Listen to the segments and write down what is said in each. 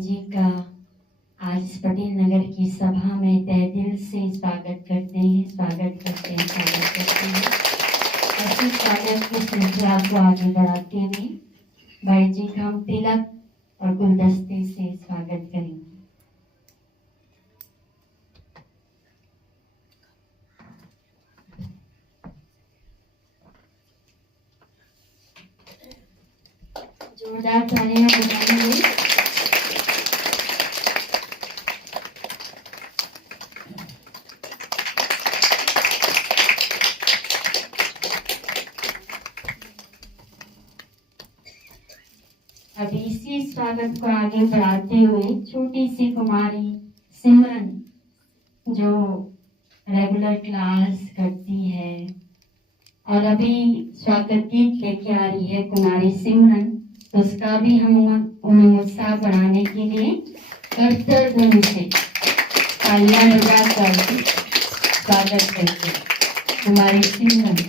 जी का आज इस पटेल नगर की सभा में तहे दिल से स्वागत करते हैं। ऐसे स्वागत की सिलसिला को आगे बढ़ाते हुए भाई जी का हम तिलक और गुलदस्ते से स्वागत करेंगे। जोरदार तालियां बजाएंगे। अब इसी स्वागत को आगे बढ़ाते हुए छोटी सी कुमारी सिमरन जो रेगुलर क्लास करती है और अभी स्वागत गीत लेके आ रही है कुमारी सिमरन, तो उसका भी हम उन्हें उत्साह बढ़ाने के लिए करतर ध्वनि से तालियां बजाकर स्वागत करते हैं कुमारी सिमरन।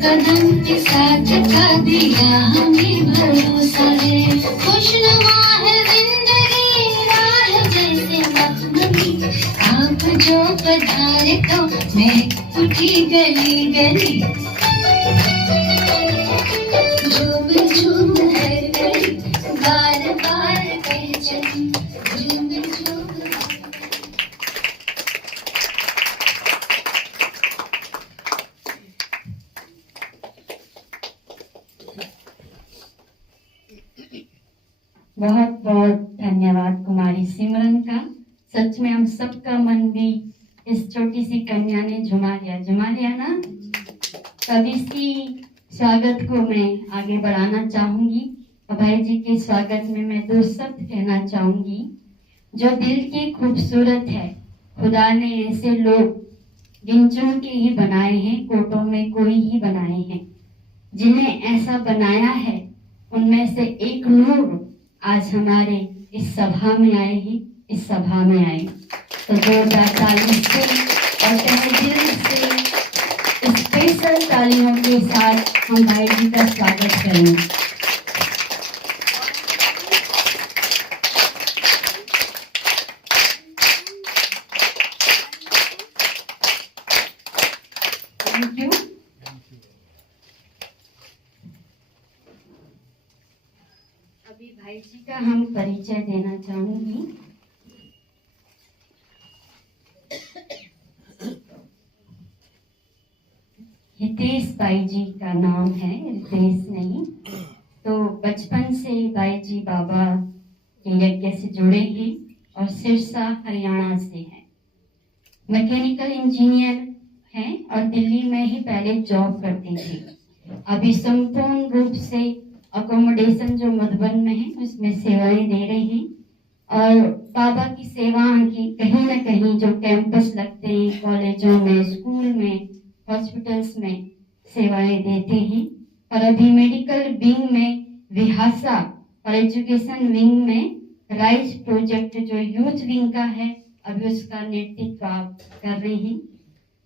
कदम के साथ का दिया हमें भरोसा है। खुशनुमा है जिंदगी राह जैसे मखमली, आप जो पधारे तो मैं उठी गली गली। झूम झूम हर गली बार बार कह चली, झूम झूम। बहुत बहुत धन्यवाद कुमारी सिमरन का। सच में हम सबका मन भी इस छोटी सी कन्या ने झुमा लिया ना। तब इसी स्वागत को मैं आगे बढ़ाना चाहूंगी और भाई जी के स्वागत में मैं दो शब्द कहना चाहूंगी। जो दिल की खूबसूरत है, खुदा ने ऐसे लोग गिन चुन के ही बनाए हैं, कोटों में कोई ही बनाए हैं। जिन्हें ऐसा बनाया है उनमें से एक नूर आज हमारे इस सभा में आए हैं, तो जोरदार ताली से और तहे दिल से स्पेशल तालियों के साथ हम भाई जी का स्वागत करेंगे। Thank you. अभी भाई जी का हम परिचय देना चाहूंगी। हितेश भाई जी का नाम है, रितेश नहीं। तो बचपन से भाई जी बाबा के यज्ञ से जुड़े हैं और सिरसा हरियाणा से हैं। मैकेनिकल इंजीनियर हैं और दिल्ली में ही पहले जॉब करती थी। अभी संपूर्ण रूप से अकोमोडेशन जो मधुबन में है उसमें सेवाएं दे रही हैं और बाबा की सेवा की कहीं ना कहीं जो कैंपस लगते हैं कॉलेजों में, स्कूल में, हॉस्पिटल्स में सेवाएं देते हैं। और अभी मेडिकल विंग में विहासा और एजुकेशन विंग में राइज प्रोजेक्ट जो यूथ विंग का है अभी उसका नेतृत्व आप कर रहे हैं।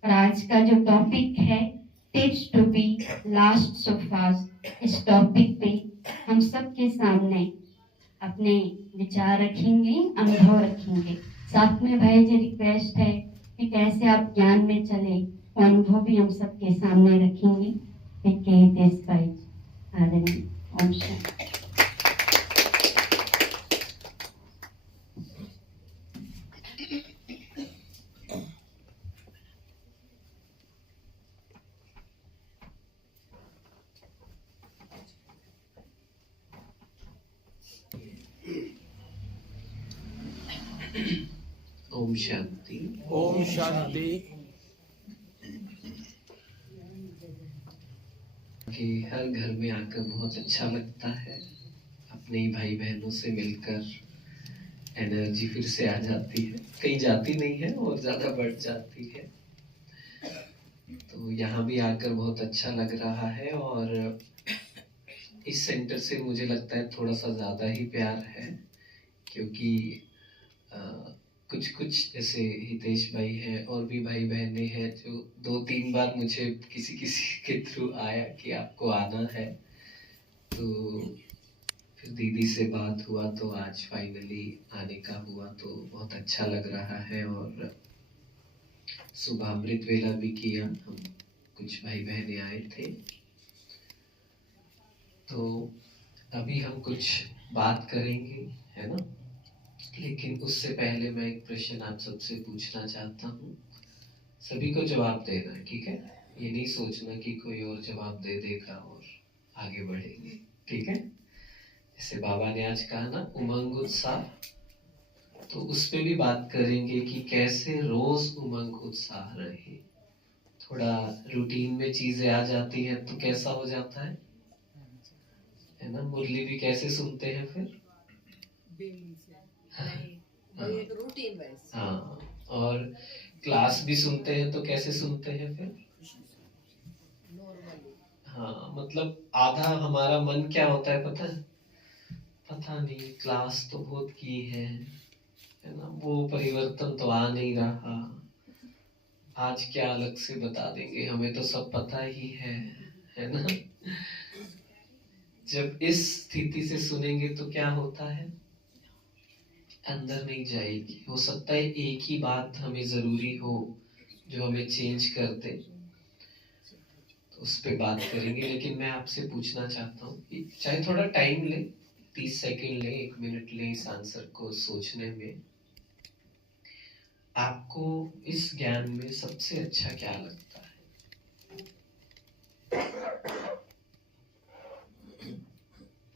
और आज का जो टॉपिक है tips to be last so fast, इस टॉपिक पे हम सबके सामने अपने विचार रखेंगे, अनुभव रखेंगे। साथ में भाई जी रिक्वेस्ट है कि कैसे आप ज्ञान में चले, वो अनुभव भी हम सबके सामने रखेंगे। देश भाई आदरणीय ओम शांति। ओम शांति। ओम शांति। कि हर घर में आकर बहुत अच्छा लगता है, अपने ही भाई बहनों से मिलकर एनर्जी फिर से आ जाती है, कहीं जाती नहीं है और ज्यादा बढ़ जाती है। तो यहाँ भी आकर बहुत अच्छा लग रहा है और इस सेंटर से मुझे लगता है थोड़ा सा ज्यादा ही प्यार है, क्योंकि कुछ कुछ जैसे हितेश भाई हैं और भी भाई बहनें हैं जो 2-3 बार मुझे किसी के थ्रू आया कि आपको आना है, तो फिर दीदी से बात हुआ तो आज फाइनली आने का हुआ, तो बहुत अच्छा लग रहा है। और सुबह अमृत वेला भी किया, हम कुछ भाई बहनें आए थे। तो अभी हम कुछ बात करेंगे, है ना, लेकिन उससे पहले मैं एक प्रश्न आप सबसे पूछना चाहता हूँ। सभी को जवाब देना है, ठीक है? ये नहीं सोचना कि कोई और जवाब दे देगा और आगे बढ़ेंगे, ठीक है? जैसे बाबा ने आज कहा ना उमंग उत्साह, तो उस पे भी बात करेंगे कि कैसे रोज उमंग उत्साह रहे। थोड़ा रूटीन में चीजें आ जाती हैं तो कैसा हो जाता है ना? मुरली भी कैसे सुनते हैं फिर? एक रूटीन वाइज। हाँ, और क्लास भी सुनते हैं तो कैसे सुनते हैं फिर? हाँ, मतलब आधा हमारा मन क्या होता है पता है? पता नहीं, क्लास तो बहुत की है ना, वो परिवर्तन तो आ नहीं रहा, आज क्या अलग से बता देंगे, हमें तो सब पता ही है ना? जब इस स्थिति से सुनेंगे तो क्या होता है, अंदर नहीं जाएगी। हो सकता है एक ही बात हमें जरूरी हो जो हमें चेंज कर दे, तो उस पर बात करेंगे। लेकिन मैं आपसे पूछना चाहता हूँ कि चाहे थोड़ा टाइम ले, 30 सेकंड ले, 1 मिनट ले इस आंसर को सोचने में, आपको इस ज्ञान में सबसे अच्छा क्या लगता है?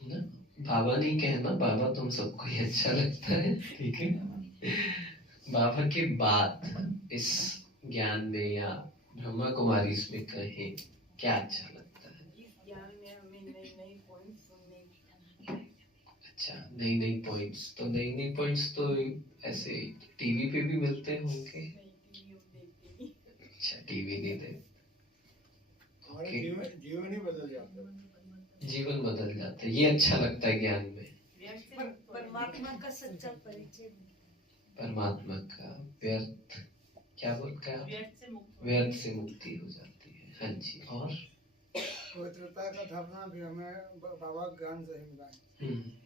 ना, बाबा नहीं कहना, बाबा तुम सबको ही अच्छा लगता है, ठीक है? बाबा के बाद इस ज्ञान में या ब्रह्मा कुमारी इसमें कहे क्या अच्छा लगता है? ज्ञान में हमें नई पॉइंट्स सुनने। अच्छा, नई पॉइंट्स, तो नई पॉइंट्स तो ऐसे टीवी पे भी मिलते होंगे। अच्छा, टीवी नहीं देखते। ओके, जीवन ही बदल जाता है, जीवन बदल जाता है, ये अच्छा लगता है ज्ञान में। परमात्मा का सच्चा परिचय, परमात्मा का व्यर्थ, क्या बोलते हैं आप? व्यर्थ से मुक्ति हो जाती है। हाँ जी, और पवित्रता का धरना भी हमें बाबा ज्ञान से ही मिला है।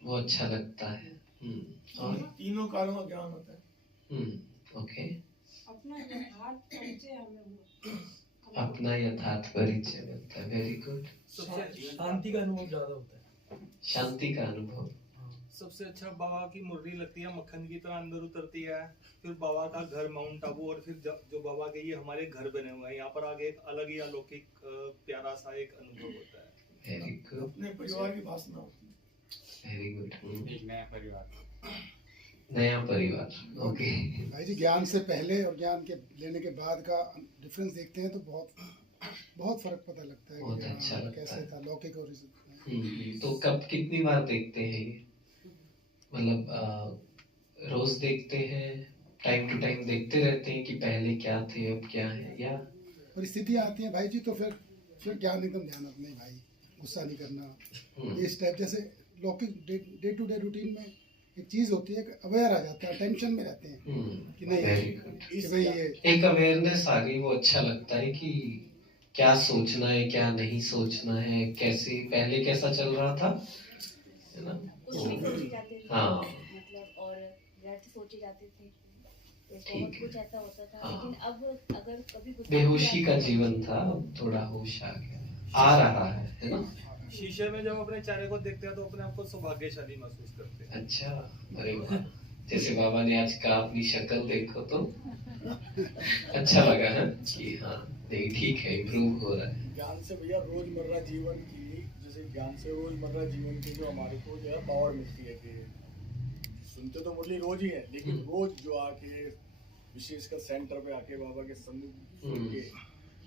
वो अच्छा लगता है। और तीनों कालों का ज्ञान होता है। ओके, अपना यथार्थ परिचय हमें, अपना यथार्थ परिचय मिलता है। Very good. शांति का अनुभव ज्यादा होता है। शांति का अनुभव, सबसे अच्छा बाबा की मुरली लगती है, मक्खन की तरह अंदर उतरती है। फिर बाबा का घर माउंट आबू, और फिर जो बाबा के ये हमारे घर बने हुए हैं, यहाँ पर आगे एक अलग ही अलौकिक प्यारा सा एक अनुभव होता है। वेरी गुड, अपने परिवार की भाषा होती है। Very good. एक नया परिवार, नया परिवार, ओके। भाई जी, ज्ञान से पहले और ज्ञान के लेने के बाद का डिफरेंस देखते हैं तो बहुत फर्क पता लगता है बहुत कि अच्छा हाँ, लगता कैसे है। था लौकिक और तो कब कितनी बार देखते हैं ये, मतलब रोज देखते हैं, टाइम टू टाइम देखते रहते हैं कि पहले क्या थे अब क्या है, या परिस्थितियाँ आती हैं भाई जी तो फिर ज्ञान एकदम ध्यान अपने भाई, गुस्सा नहीं करना, इस टाइप जैसे लौकिक डे टू डे रूटीन में एक चीज होती है, अवेयर आ जाते हैं, टेंशन में रहते हैं कि नहीं वेरी गुड। कि भाई ये एक अवेयरनेस आ गई, वो अच्छा लगता है कि क्या सोचना है क्या नहीं सोचना है, कैसे पहले कैसा चल रहा था, है ना। उसमें सोचे जाते थे, हाँ। मतलब और व्यर्थ सोचे जाते थे, बहुत ठीक है। कुछ ऐसा होता था। हाँ। लेकिन अब अगर कभी गुस्सा बेहोशी का आता है, जीवन था, अब थोड़ा होश आ गया, आ रहा है ना। शीशे में जब अपने चेहरे को देखते हैं तो अपने आप को सौभाग्यशाली महसूस करते हैं। अच्छा, अरे वाह, जैसे बाबा ने आज कहा अपनी शक्ल देखो तो अच्छा लगा है कि हाँ नहीं ठीक है, इम्प्रूव हो रहा है। ज्ञान से भैया रोजमर्रा जीवन की, जैसे ज्ञान से रोजमर्रा जीवन की जो हमारे को जो है पावर मिलती है कि सुनते तो मुरली रोज ही है, लेकिन रोज जो आके विशेषकर सेंटर पे आके बाबा के सन्मुख सुन के,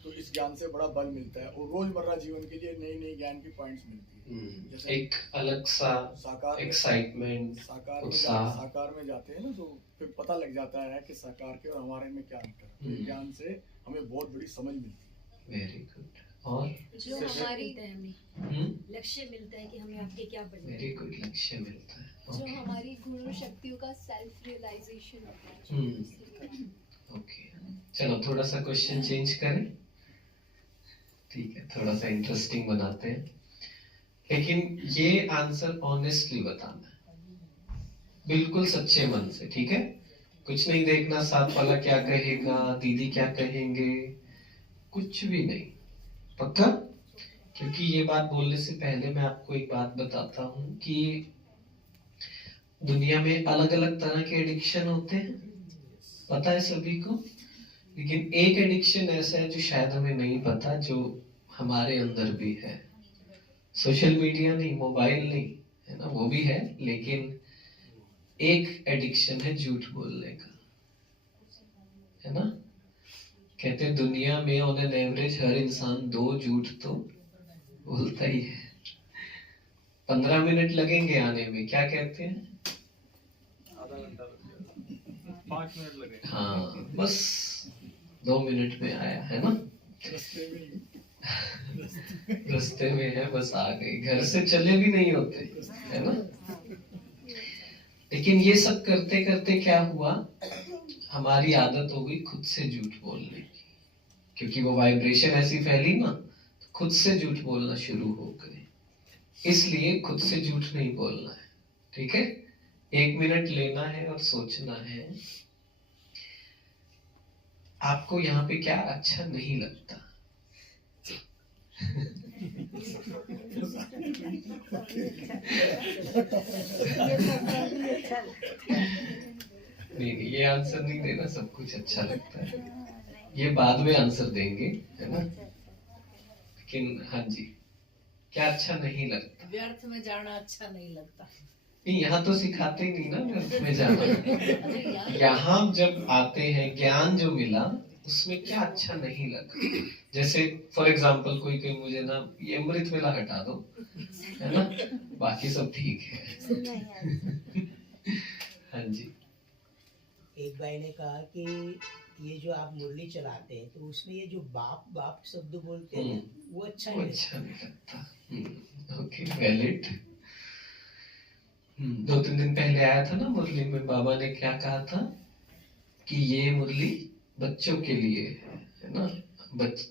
तो इस ज्ञान से बड़ा बल मिलता है और रोजमर्रा जीवन के लिए नई नई ज्ञान की पॉइंट्स मिलती है। जैसे एक अलग सा साकार एक्साइटमेंट, उत्साह। साकार में जाते हैं ना तो फिर पता लग जाता है कि साकार के और हमारे में क्या अंतर है। ज्ञान से हमें बहुत बड़ी समझ मिलती है। Very good. और जो हमारी लक्ष्य मिलता है कि हमें आगे क्या बनना है, वेरी गुड, लक्ष्य मिलता है। जो ओके हमारी गुण और शक्तियों का सेल्फ रियलाइजेशन होता है। ओके, चलो थोड़ा सा क्वेश्चन चेंज करें, ठीक है, थोड़ा सा इंटरेस्टिंग बनाते हैं, लेकिन ये आंसर ऑनेस्टली बताना है, बिल्कुल सच्चे मन से, ठीक है। कुछ नहीं देखना साथ वाला क्या कहेगा, दीदी क्या कहेंगे, कुछ भी नहीं, पक्का। क्योंकि ये बात बोलने से पहले मैं आपको एक बात बताता हूँ कि दुनिया में अलग अलग तरह के एडिक्शन होते हैं, पता है सभी को, लेकिन एक एडिक्शन ऐसा है जो शायद हमें नहीं पता, जो हमारे अंदर भी है। सोशल मीडिया नहीं, मोबाइल नहीं, है ना, वो भी है, लेकिन एक एडिक्शन है झूठ बोलने का, है ना। कहते हैं दुनिया में ऑन एन एवरेज हर इंसान 2 झूठ तो बोलता ही है। 15 मिनट लगेंगे आने में, क्या कहते हैं, आधा घंटा लग गया, 5 मिनट लगे। हाँ, बस 2 मिनट में आया, है ना। रास्ते में है, बस आ गए, घर से चले भी नहीं होते, है ना। लेकिन ये सब करते करते क्या हुआ, हमारी आदत हो गई खुद से झूठ बोलने की, क्योंकि वो वाइब्रेशन ऐसी फैली ना, तो खुद से झूठ बोलना शुरू हो गए। इसलिए खुद से झूठ नहीं बोलना है, ठीक है। 1 मिनट लेना है और सोचना है आपको यहाँ पे क्या अच्छा नहीं लगता। नहीं, ये आंसर नहीं देना, सब कुछ अच्छा लगता है, ये बाद में आंसर देंगे, है ना। लेकिन हाँ जी, क्या अच्छा नहीं लगता, व्यर्थ में जाना अच्छा नहीं लगता। नहीं, यहाँ तो सिखाते ही नहीं ना व्यर्थ में जाना। यहाँ जब आते हैं, ज्ञान जो मिला उसमें क्या अच्छा नहीं लगा। जैसे फॉर एग्जाम्पल कोई मुझे ना ये अमृत वेला हटा दो, है ना, बाकी सब ठीक है। हाँ जी। एक भाई ने कहा कि ये जो आप मुरली चलाते हैं तो उसमें ये जो बाप बाप शब्द बोलते हैं वो अच्छा नहीं लगता। Okay, valid. 2-3 दिन पहले आया था ना मुरली में, बाबा ने क्या कहा था कि ये मुरली बच्चों के लिए है ना।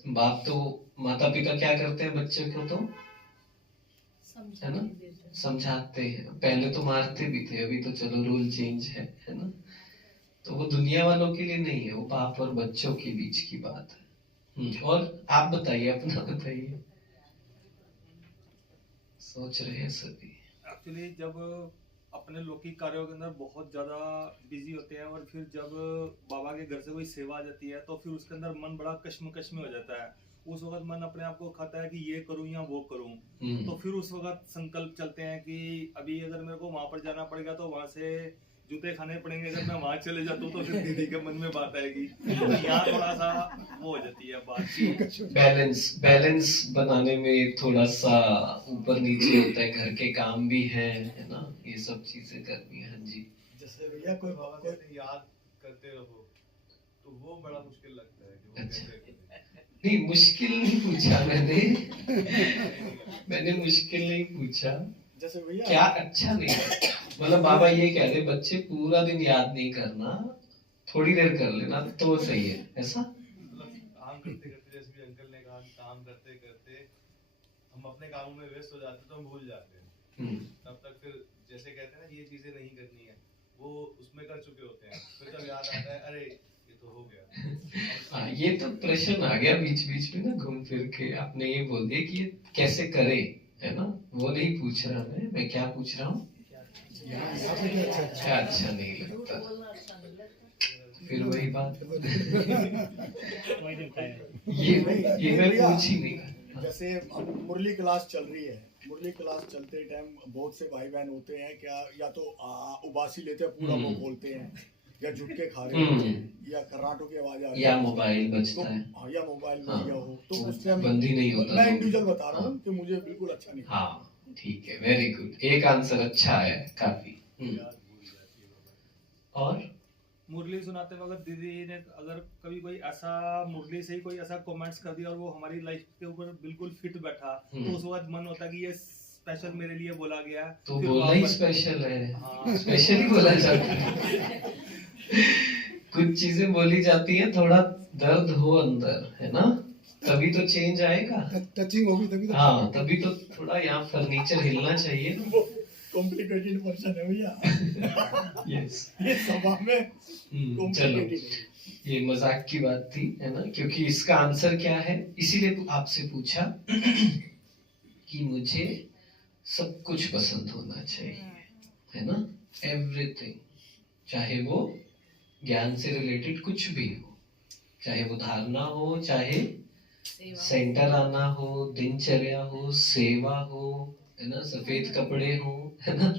बाप तो माता पिता क्या करते हैं, बच्चों को तो है ना समझाते हैं, पहले तो मारते भी थे, अभी तो चलो रूल चेंज है ना। तो वो दुनिया वालों के लिए नहीं है, वो बाप और बच्चों के बीच की बात है। और आप बताइए, अपना बताइए, सोच रहे हैं सभी। एक्चुअली जब अपने लौकिक कार्यों के अंदर बहुत ज़्यादा बिजी होते हैं, और फिर जब बाबा के घर से कोई सेवा आ जाती है तो फिर उसके अंदर मन बड़ा कश्मकश में हो जाता है। उस वक्त मन अपने आप को खाता है कि ये करूं या वो करूं। तो फिर उस वक्त संकल्प चलते हैं कि अभी अगर मेरे को वहां पर जाना पड़ेगा तो वहां से जूते खाने पड़ेंगे, अगर मैं वहां चले जाता हूँ तो फिर दीदी के मन में बात आएगी। यहाँ थोड़ा सा वो हो जाती है बात, बैलेंस बनाने में थोड़ा सा ऊपर नीचे होता है, घर के काम भी है ना, ये सब चीजें करनी है। हाँ जी, जैसे भैया कोई बाबा कहते याद करते रहो, तो वो बड़ा मुश्किल लगता है कि वो अच्छा। कैसे करें। नहीं, मुश्किल नहीं पूछा मैंने मुश्किल नहीं पूछा, जैसे भैया क्या अच्छा नहीं है। मतलब बाबा ये कह रहे बच्चे पूरा दिन याद नहीं करना, थोड़ी देर कर लेना तो सही है, ऐसा। मतलब काम करते करते, जैसे भी अंकल ने कहा, काम करते करते हम अपने कामों में व्यस्त हो जाते तो हम भूल जाते हैं। तब तक फिर जैसे कहते हैं ना ये चीजें नहीं करनी है, वो उसमें कर चुके होते हैं, फिर जब याद आता है अरे ये तो हो गया। हाँ, ये तो प्रश्न आ गया बीच बीच में ना, घूम फिर के आपने ये बोल दिया कि ये कैसे करे, है ना। वो नहीं पूछ रहा मैं क्या पूछ रहा हूँ, क्या अच्छा नहीं लगता। फिर वही बात ये मैं पूछ ही नहीं। जैसे मुरली क्लास चल रही है, मुरली क्लास चलते टाइम बहुत से भाई बहन होते हैं क्या, या तो उबासी लेते हैं पूरा मुंह खोलते हैं, या झुटके खा रहे हैं, या कर्राटों की आवाज आ रही है, या मोबाइल बजता है, या मोबाइल बज गया हो, तो उस टाइम बंद ही नहीं होता। मैं इंडिविजुअल बता रहा हूँ कि मुझे बिल्कुल अच्छा नहीं। हाँ ठीक है, वेरी गुड, एक आंसर अच्छा है काफी। और मुरली सुनाते वक्त दीदी ने अगर कभी कोई ऐसा मुरली से ही कोई ऐसा कमेंट्स कर दिया और वो हमारी लाइफ के ऊपर बिल्कुल फिट बैठा, तो उस वक्त मन होता है कि ये स्पेशल मेरे लिए बोला गया, तो बोला ही स्पेशल है। हाँ, स्पेशल ही बोला जाता है। कुछ चीजें बोली जाती हैं, थोड़ा दर्द हो अंदर, है ना, तभी तो चेंज आएगा, टचिंग होगी तभी तो। हाँ, तभी तो थोड़ा यहाँ फर्नीचर हिलना चाहिए ना। कॉम्प्लिकेटेड पर्सन है भैया। यस, ये सभा में चलो ये मजाक की बात थी, है ना, क्योंकि इसका आंसर क्या है, इसीलिए आपसे पूछा कि मुझे सब कुछ पसंद होना चाहिए, है ना, एवरीथिंग, चाहे वो ज्ञान से रिलेटेड कुछ भी हो, चाहे वो धारणा हो, चाहे सेंटर आना हो, दिनचर्या हो, सेवा हो, है ना, सफेद कपड़े हो, है ना,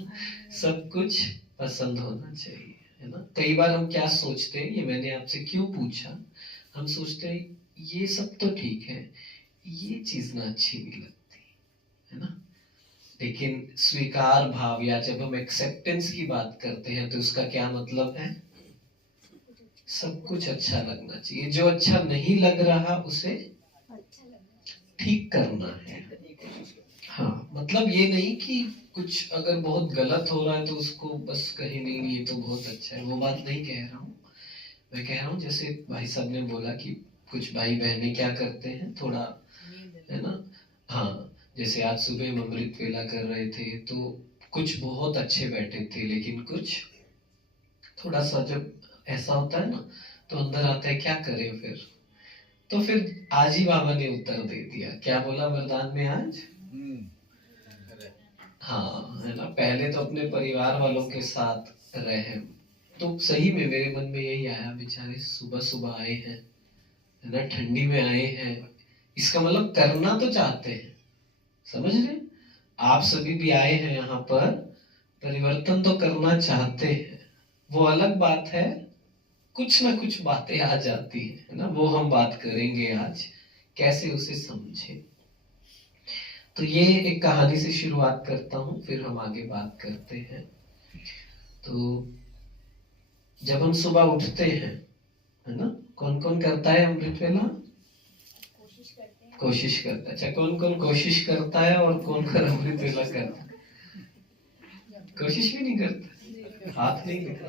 सब कुछ पसंद होना चाहिए, है ना। कई बार हम क्या सोचते हैं, ये मैंने आपसे क्यों पूछा, हम सोचते हैं ये सब तो ठीक है, ये चीज ना अच्छी नहीं लगती, है ना। लेकिन स्वीकार भाव या जब हम एक्सेप्टेंस की बात करते हैं तो उसका क्या मतलब है, सब कुछ अच्छा लगना चाहिए, जो अच्छा नहीं लग रहा उसे ठीक करना है। हाँ, मतलब ये नहीं कि कुछ अगर बहुत गलत हो रहा है तो उसको बस कहीं नहीं ये तो बहुत अच्छा है, वो बात नहीं कह रहा हूँ। मैं कह रहा हूँ जैसे भाई साहब ने बोला कि कुछ भाई बहने क्या करते हैं, थोड़ा, है ना, हाँ, जैसे आज सुबह हम अमृत वेला कर रहे थे तो कुछ बहुत अच्छे बैठे थे, लेकिन कुछ थोड़ा सा जब ऐसा होता है ना तो अंदर आता है क्या करें फिर, तो फिर आज ही बाबा ने उत्तर दे दिया, क्या बोला वरदान में आज, हाँ, है ना, पहले तो अपने परिवार वालों के साथ रहे, तो सही में मेरे मन में यही आया, बेचारे सुबह सुबह आए हैं, है ना, ठंडी में आए हैं, इसका मतलब करना तो चाहते हैं, समझ रहे, आप सभी भी आए हैं यहाँ पर, परिवर्तन तो करना चाहते हैं, वो अलग बात है, कुछ ना कुछ बातें आ जाती है ना, वो हम बात करेंगे आज, कैसे उसे समझे। तो ये एक कहानी से शुरुआत करता हूँ, फिर हम आगे बात करते हैं। तो जब हम सुबह उठते हैं, है ना, कौन कौन करता है अमृत वेला, कोशिश करता है, अच्छा, कौन कौन कोशिश करता है और कौन कौन अमृत वेला करता है, कोशिश भी नहीं करता, हाथ नहीं निकला,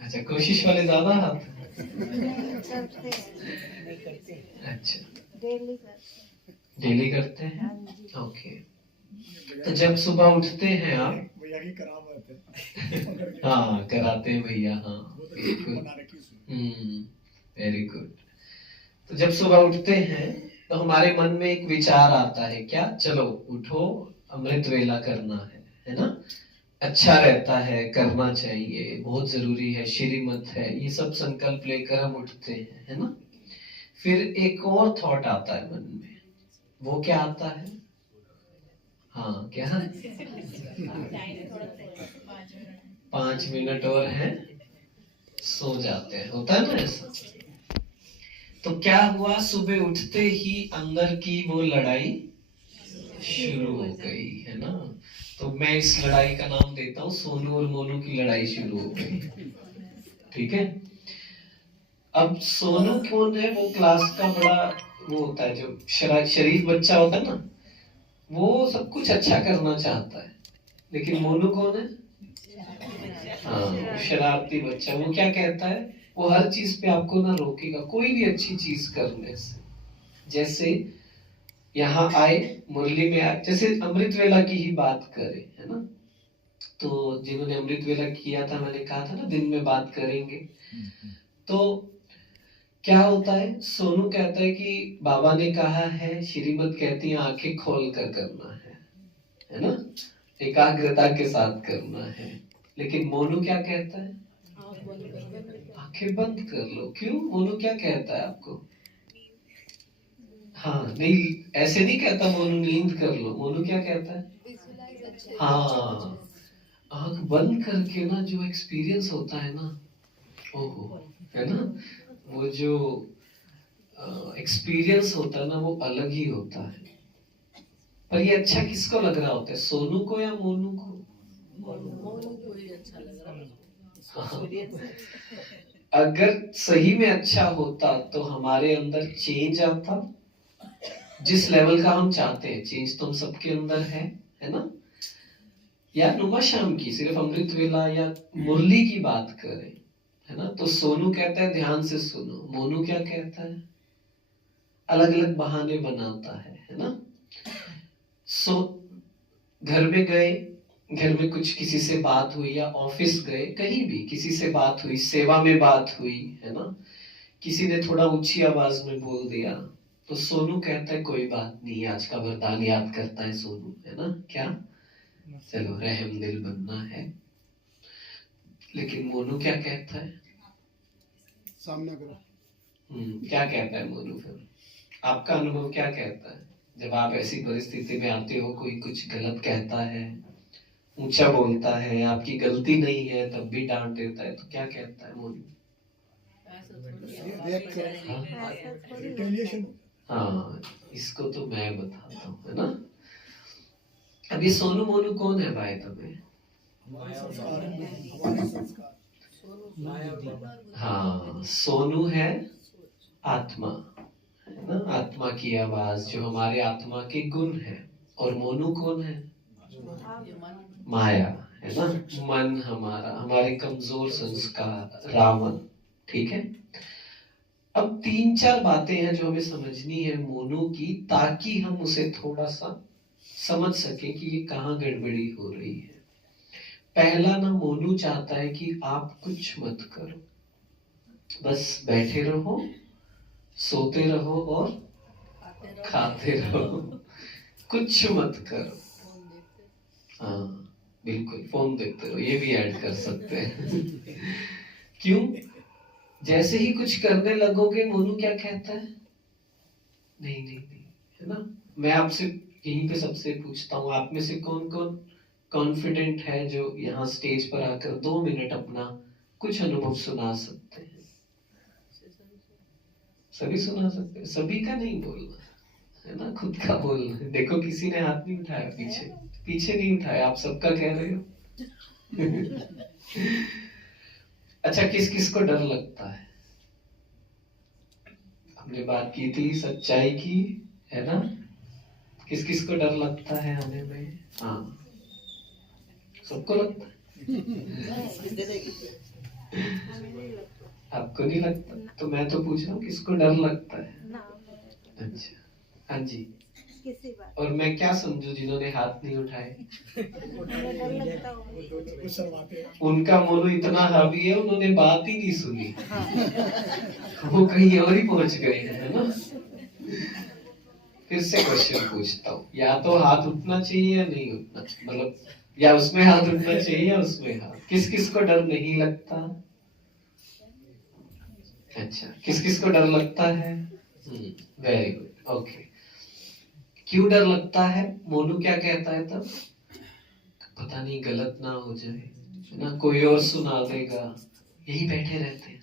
अच्छा, कोशिश वाले ज्यादा हाथ, अच्छा, डेली करते हैं, ओके। तो जब सुबह उठते हैं आप, भैया की करामत है। हाँ, कराते हैं भैया, हाँ, वेरी गुड। तो जब सुबह उठते हैं तो हमारे मन में एक विचार आता है, क्या, चलो उठो, अमृत वेला करना है ना, अच्छा रहता है, करना चाहिए, बहुत जरूरी है, श्रीमत है, ये सब संकल्प लेकर हम उठते हैं, है ना। फिर एक और थॉट आता है मन में, वो क्या आता है? हाँ, क्या? 5 मिनट और है, सो जाते हैं, होता है ना ऐसा। तो क्या हुआ, सुबह उठते ही अंदर की वो लड़ाई शुरू हो गई, है ना। तो मैं इस लड़ाई का नाम देता हूँ सोनू और मोनू की लड़ाई शुरू हो गई, ठीक है। अब सोनू कौन है? वो क्लास का बड़ा वो होता है, जो शरीफ बच्चा होता है ना, वो सब कुछ अच्छा करना चाहता है। लेकिन मोनू कौन है? हाँ, शरारती बच्चा। वो क्या कहता है, वो हर चीज पे आपको ना रोकेगा, कोई भी अच्छी चीज करने से। जैसे यहाँ आए, मुरली में आए, जैसे अमृत वेला की ही बात करें, है ना। तो जिन्होंने अमृत वेला किया था, मैंने कहा था ना दिन में बात करेंगे। तो क्या होता है, सोनू कहता है कि बाबा ने कहा है, श्रीमत कहती है आंखें खोल कर करना है ना, एकाग्रता के साथ करना है। लेकिन मोनू क्या कहता है? आंखें बंद कर लो। क्यों? मोनू क्या कहता है आपको? हाँ, नहीं ऐसे नहीं कहता मोनू नींद कर लो। मोनू क्या कहता है? हाँ, आंख बंद करके ना जो एक्सपीरियंस होता है ना, ओहो, है ना, वो जो एक्सपीरियंस होता है ना, वो अलग ही होता है। पर ये अच्छा किसको लग रहा होता है, सोनू को या मोनू को? मोनू को ही अच्छा लग रहा है। हाँ। अगर सही में अच्छा होता तो हमारे अंदर चेंज आता, जिस लेवल का हम चाहते हैं। चेंज तो हम सबके अंदर है ना। या नुमा शाम की सिर्फ अमृत वेला या मुरली की बात करें, है ना, तो सोनू कहता है ध्यान से सुनो। मोनू क्या कहता है? अलग अलग बहाने बनाता है ना। घर में गए, घर में कुछ किसी से बात हुई, या ऑफिस गए, कहीं भी किसी से बात हुई, सेवा में बात हुई, है ना, किसी ने थोड़ा ऊंची आवाज में बोल दिया, तो सोनू कहता है कोई बात नहीं, आज का वरदान याद करता है सोनू, है ना, क्या चलो रहम दिल बनना है। लेकिन मोनू क्या कहता है? सामना करो। क्या कहता है मोनू? फिर आपका अनुभव क्या कहता है जब आप ऐसी परिस्थिति में आते हो? कोई कुछ गलत कहता है, ऊंचा बोलता है, आपकी गलती नहीं है तब भी डांट देता है, तो क्या कहता है मोनू? हाँ, इसको तो मैं बताता हूँ, है ना। अभी सोनू मोनू कौन है भाई तुम्हें? हाँ, सोनू है आत्मा, है ना, आत्मा की आवाज, जो हमारे आत्मा के गुण है। और मोनू कौन है? माया, है ना, मन हमारा, हमारे कमजोर संस्कार, रावण, ठीक है। अब 3-4 बातें हैं जो हमें समझनी है मोनू की, ताकि हम उसे थोड़ा सा समझ सके कि ये कहाँ गड़बड़ी हो रही है। पहला ना, मोनू चाहता है कि आप कुछ मत करो, बस बैठे रहो, सोते रहो और खाते रहो, कुछ मत करो। हाँ बिल्कुल, फोन देखते रहो, ये भी ऐड कर सकते हैं। क्यों? जैसे ही कुछ करने लगोगे, मोनू क्या कहता है? नहीं नहीं नहीं, है ना। मैं आपसे यहीं पे सबसे पूछता हूँ, आप में से कौन कौन कॉन्फिडेंट है जो यहाँ स्टेज पर आकर 2 मिनट अपना कुछ अनुभव सुना सकते हैं? सभी सुना सकते हैं? सभी का नहीं बोलना, है ना, खुद का बोलना है। देखो किसी ने हाथ नहीं उठाया, पीछे नहीं उठाया, आप सबका कह रहे हो। अच्छा, किस किस को डर लगता है? हमने बात की थी सच्चाई की, है ना। किस किस को डर लगता है आने में? हाँ, सबको लगता है। आपको नहीं लगता? तो मैं तो पूछ रहा हूँ किसको डर लगता है? अच्छा, हाँ जी। और मैं क्या समझू जिन्होंने हाथ नहीं उठाए? उनका मोनू इतना हावी है, उन्होंने बात ही नहीं सुनी, वो कहीं और ही पहुंच गए, है ना। फिर से क्वेश्चन पूछता हूँ, या तो हाथ उठना चाहिए या नहीं उठना, मतलब या उसमें हाथ उठना चाहिए या उसमें हाथ? किस किस को डर नहीं लगता? अच्छा, किस किस को डर लगता है? Very good, okay. क्यों डर लगता है? मोनू क्या कहता है तब? पता नहीं गलत ना हो जाए, है ना, कोई और सुना देगा, यही बैठे रहते हैं,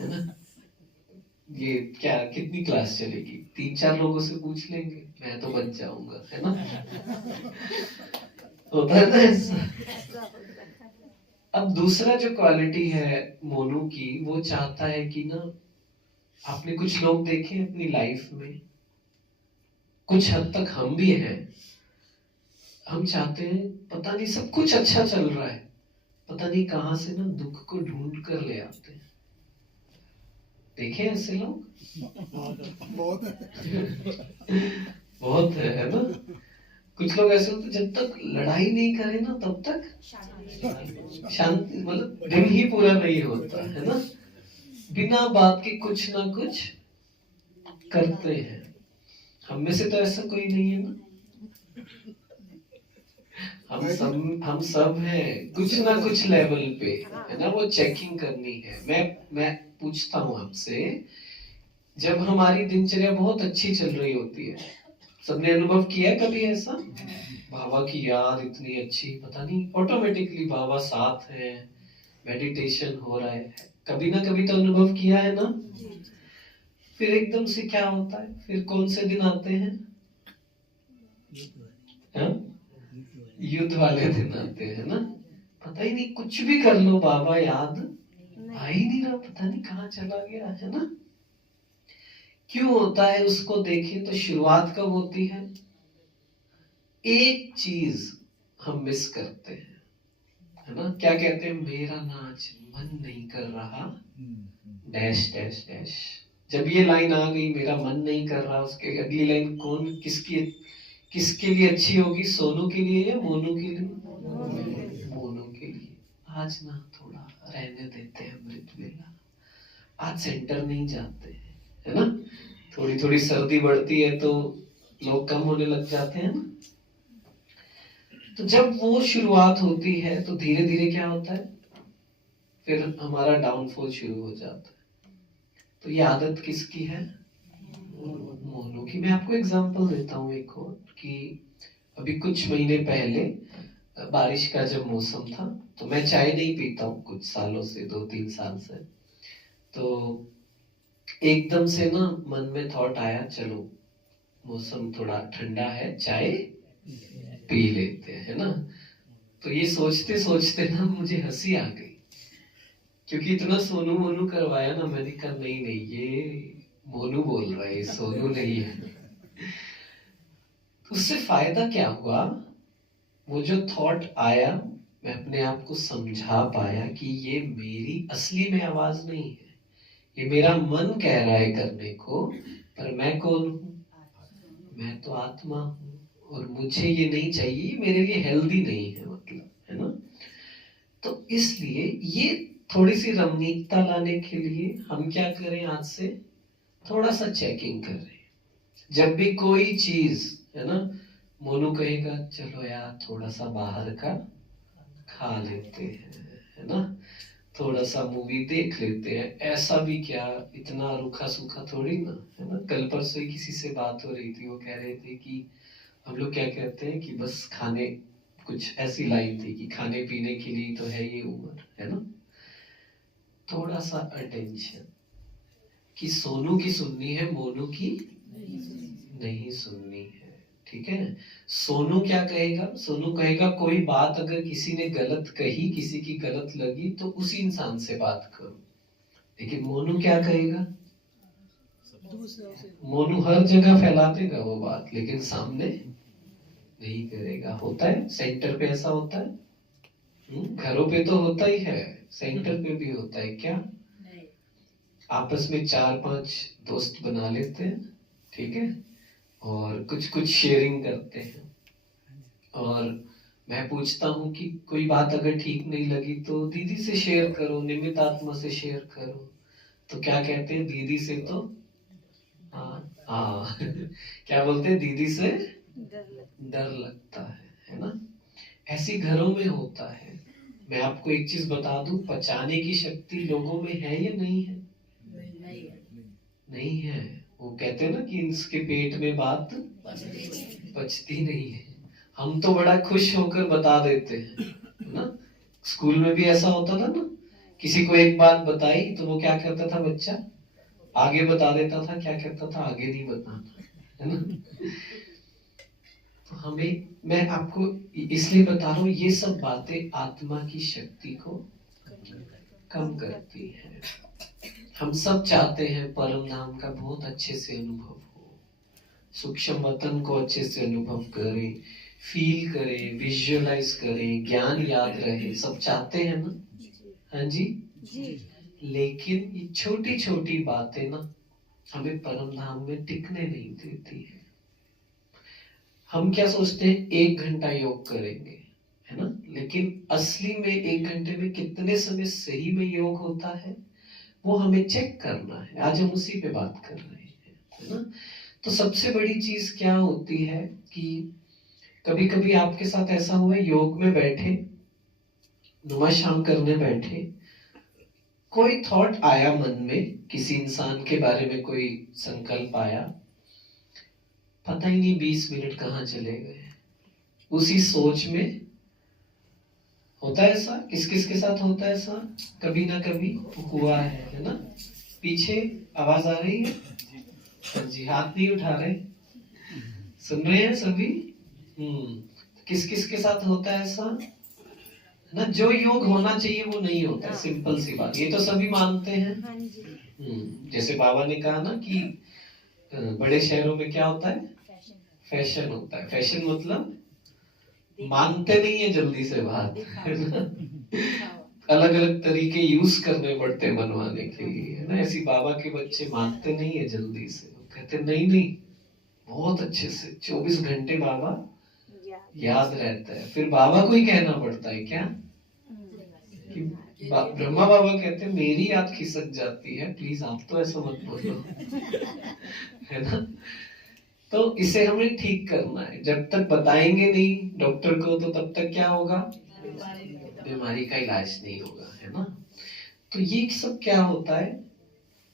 है ना। ये क्या कितनी क्लास चलेगी? 3-4 लोगों से पूछ लेंगे, मैं तो बच जाऊंगा, है ना। होता है ना ऐसा। अब दूसरा जो क्वालिटी है मोनू की, वो चाहता है कि ना, आपने कुछ लोग देखे अपनी लाइफ में, कुछ हद तक हम भी हैं, हम चाहते हैं, पता नहीं सब कुछ अच्छा चल रहा है, पता नहीं कहां से ना दुख को ढूंढ कर ले आते हैं। देखे ऐसे लोग? बहुत है ना। कुछ लोग ऐसे होते, जब तक लड़ाई नहीं करे ना तब तक शांति, मतलब दिन ही पूरा नहीं होता, है ना। बिना बात के कुछ ना कुछ करते हैं। हम में से तो ऐसा कोई नहीं है ना। हम सब हैं कुछ ना कुछ लेवल पे, है ना। वो चेकिंग करनी है। मैं पूछता हूँ आपसे, जब हमारी दिनचर्या बहुत अच्छी चल रही होती है, सबने अनुभव किया है कभी ऐसा? बाबा की याद इतनी अच्छी, पता नहीं ऑटोमेटिकली बाबा साथ है, मेडिटेशन हो रहा है, कभी ना कभी तो अनुभव किया है ना। फिर एकदम से क्या होता है? फिर कौन से दिन आते हैं? युद्ध वाले दिन आते हैं ना। पता ही नहीं, कुछ भी कर लो बाबा याद आ ही नहीं रहा, पता नहीं कहाँ चला गया, है ना। क्यों होता है उसको देखें तो शुरुआत कब होती है? एक चीज हम मिस करते हैं, है ना। क्या कहते हैं? मेरा ना आज मन नहीं कर रहा, डैश डैश डैश। जब ये लाइन आ गई, मेरा मन नहीं कर रहा, उसके अगली लाइन कौन किसके लिए अच्छी होगी? सोनू के लिए या मोनू के लिए? मोनू के लिए। आज ना थोड़ा रहने देते हैं अमृत वेला, आज सेंटर नहीं जाते हैं, है ना। थोड़ी थोड़ी सर्दी बढ़ती है तो लोग कम होने लग जाते हैं ना। तो जब वो शुरुआत होती है तो धीरे धीरे क्या होता है? फिर हमारा डाउनफॉल शुरू हो जाता है। तो ये आदत किसकी है? मोनू की। मैं आपको एग्जांपल देता हूँ एक और, कि अभी कुछ महीने पहले बारिश का जब मौसम था, तो मैं चाय नहीं पीता हूँ कुछ सालों से, 2-3 साल से। तो एकदम से ना मन में थॉट आया, चलो मौसम थोड़ा ठंडा है, चाय पी लेते हैं, है ना। तो ये सोचते सोचते ना मुझे हंसी आ गई, क्योंकि इतना सोनू मोनू करवाया ना, मैंने कहा नहीं नहीं, ये मोनू बोल रहा है, सोनू नहीं है। तो उससे फायदा क्या हुआ? वो जो थॉट आया, मैं अपने आप को समझा पाया कि ये मेरी असली में आवाज नहीं है, ये मेरा मन कह रहा है करने को, पर मैं कौन हूँ? मैं तो आत्मा हूँ, और मुझे ये नहीं चाहिए, मेरे लिए हेल्दी नहीं है, मतलब, है ना। तो इसलिए ये थोड़ी सी रमणीकता लाने के लिए हम क्या करें? आज से थोड़ा सा चेकिंग करें। जब भी कोई चीज, है ना, मोनू कहेगा चलो यार थोड़ा सा बाहर का खा लेते हैं, है ना, थोड़ा सा मूवी देख लेते हैं, ऐसा भी क्या, इतना रूखा सूखा थोड़ी ना, है ना। कल परसों ही किसी से बात हो रही थी, वो कह रहे थे कि हम लोग क्या कहते हैं कि बस खाने, कुछ ऐसी लाइन थी कि खाने पीने के लिए तो है ये उम्र, है ना। थोड़ा सा अटेंशन, कि सोनू की सुननी है, मोनू की नहीं सुननी है, ठीक है। सोनू क्या कहेगा? सोनू कहेगा कोई बात अगर किसी ने गलत कही, किसी की गलत लगी, तो उसी इंसान से बात करो। लेकिन मोनू क्या कहेगा? मोनू हर जगह फैला देगा वो बात, लेकिन सामने नहीं करेगा। होता है सेंटर पे, ऐसा होता है। घरों पे तो होता ही है, सेंटर पे भी होता है क्या? आपस में 4-5 दोस्त बना लेते हैं, ठीक है, और कुछ कुछ शेयरिंग करते हैं। और मैं पूछता हूँ कि कोई बात अगर ठीक नहीं लगी तो दीदी से शेयर करो, निमित आत्मा से शेयर करो। तो क्या कहते हैं? दीदी से तो क्या बोलते हैं? दीदी से डर लगता है ना। ऐसी घरों में होता है। मैं आपको एक चीज बता दूं, पचाने की शक्ति लोगों में है या नहीं है? नहीं है। वो कहते हैं ना कि इसके पेट में बात पचती नहीं है। हम तो बड़ा खुश होकर बता देते हैं, है ना। स्कूल में भी ऐसा होता था ना, किसी को एक बात बताई तो वो क्या करता था बच्चा, आगे बता देता था। क्या करता था? आगे नहीं बताना, है ना। तो हमें, मैं आपको इसलिए बता रहा हूँ, ये सब बातें आत्मा की शक्ति को कम करती है। हम सब चाहते हैं परम धाम का बहुत अच्छे से अनुभव हो, सूक्ष्म वतन को अच्छे से अनुभव करें, फील करें, विजुअलाइज करें, ज्ञान याद रहे, सब चाहते हैं ना। हाँ जी, लेकिन ये छोटी छोटी बातें ना हमें परम धाम में टिकने नहीं देती है। हम क्या सोचते हैं, 1 घंटा योग करेंगे, है ना, लेकिन असली में 1 घंटे में कितने समय सही में योग होता है वो हमें चेक करना है। आज हम उसी पे बात कर रहे हैं, है ना। तो सबसे बड़ी चीज क्या होती है कि कभी कभी आपके साथ ऐसा हुआ, योग में बैठे, नुमाशाम करने बैठे, कोई थॉट आया मन में, किसी इंसान के बारे में कोई संकल्प आया, पता ही नहीं 20 मिनट कहाँ चले गए उसी सोच में। होता है ऐसा, किस किस के साथ होता है ऐसा? कभी ना कभी हुआ है ना। पीछे आवाज आ रही है? जी, हाथ नहीं उठा रहे, सुन रहे हैं सभी? किस किस के साथ होता है ऐसा ना? जो योग होना चाहिए वो नहीं होता है, सिंपल सी बात, ये तो सभी मानते हैं। जैसे बाबा ने कहा ना कि बड़े शहरों में क्या होता है? फैशन होता है। फैशन मतलब मानते नहीं है जल्दी से बात, अलग अलग तरीके यूज करने पड़ते हैं मनवाने के लिए, है ना। ऐसी बाबा के बच्चे मानते नहीं है जल्दी से, वो कहते नहीं नहीं बहुत अच्छे से 24 घंटे बाबा याद रहता है। फिर बाबा को ही कहना पड़ता है क्या कि ब्रह्मा बाबा कहते हैं मेरी याद खिसक जाती है, प्लीज आप तो ऐसा मत बोलो, है ना। तो इसे हमें ठीक करना है। जब तक बताएंगे नहीं डॉक्टर को तो तब तक क्या होगा? बीमारी का इलाज नहीं होगा, है ना। तो ये सब क्या होता है।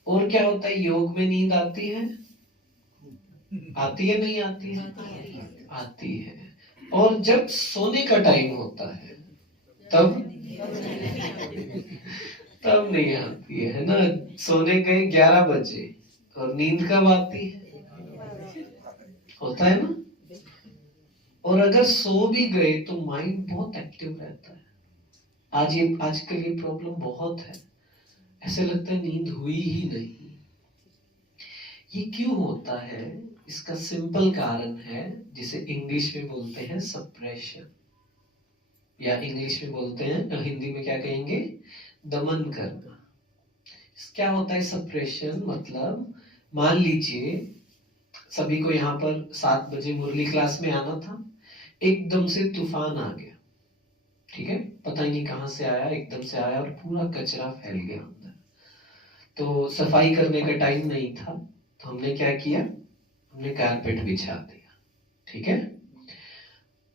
और क्या होता है, योग में नींद आती है, आती है नहीं आती है? आती है। और जब सोने का टाइम होता है तब नहीं आती है ना। सोने गए 11 बजे और नींद कब आती है? होता है ना। और अगर सो भी गए तो माइंड बहुत एक्टिव रहता है। आजकल ये प्रॉब्लम बहुत है, ऐसे लगता है नींद हुई ही नहीं। ये क्यों होता है? इसका सिंपल कारण है, जिसे इंग्लिश में बोलते हैं सप्रेशन, या इंग्लिश में बोलते हैं, हिंदी में क्या कहेंगे? दमन करना। क्या होता है सप्रेशन? मतलब मान लीजिए सभी को यहाँ पर 7 बजे मुरली क्लास में आना था, एकदम से तूफान आ गया, ठीक है, पता ही नहीं कहां से आया, एकदम से आया और पूरा कचरा फैल गया अंदर। तो सफाई करने का टाइम नहीं था, तो हमने क्या किया, हमने कारपेट बिछा दिया, ठीक है।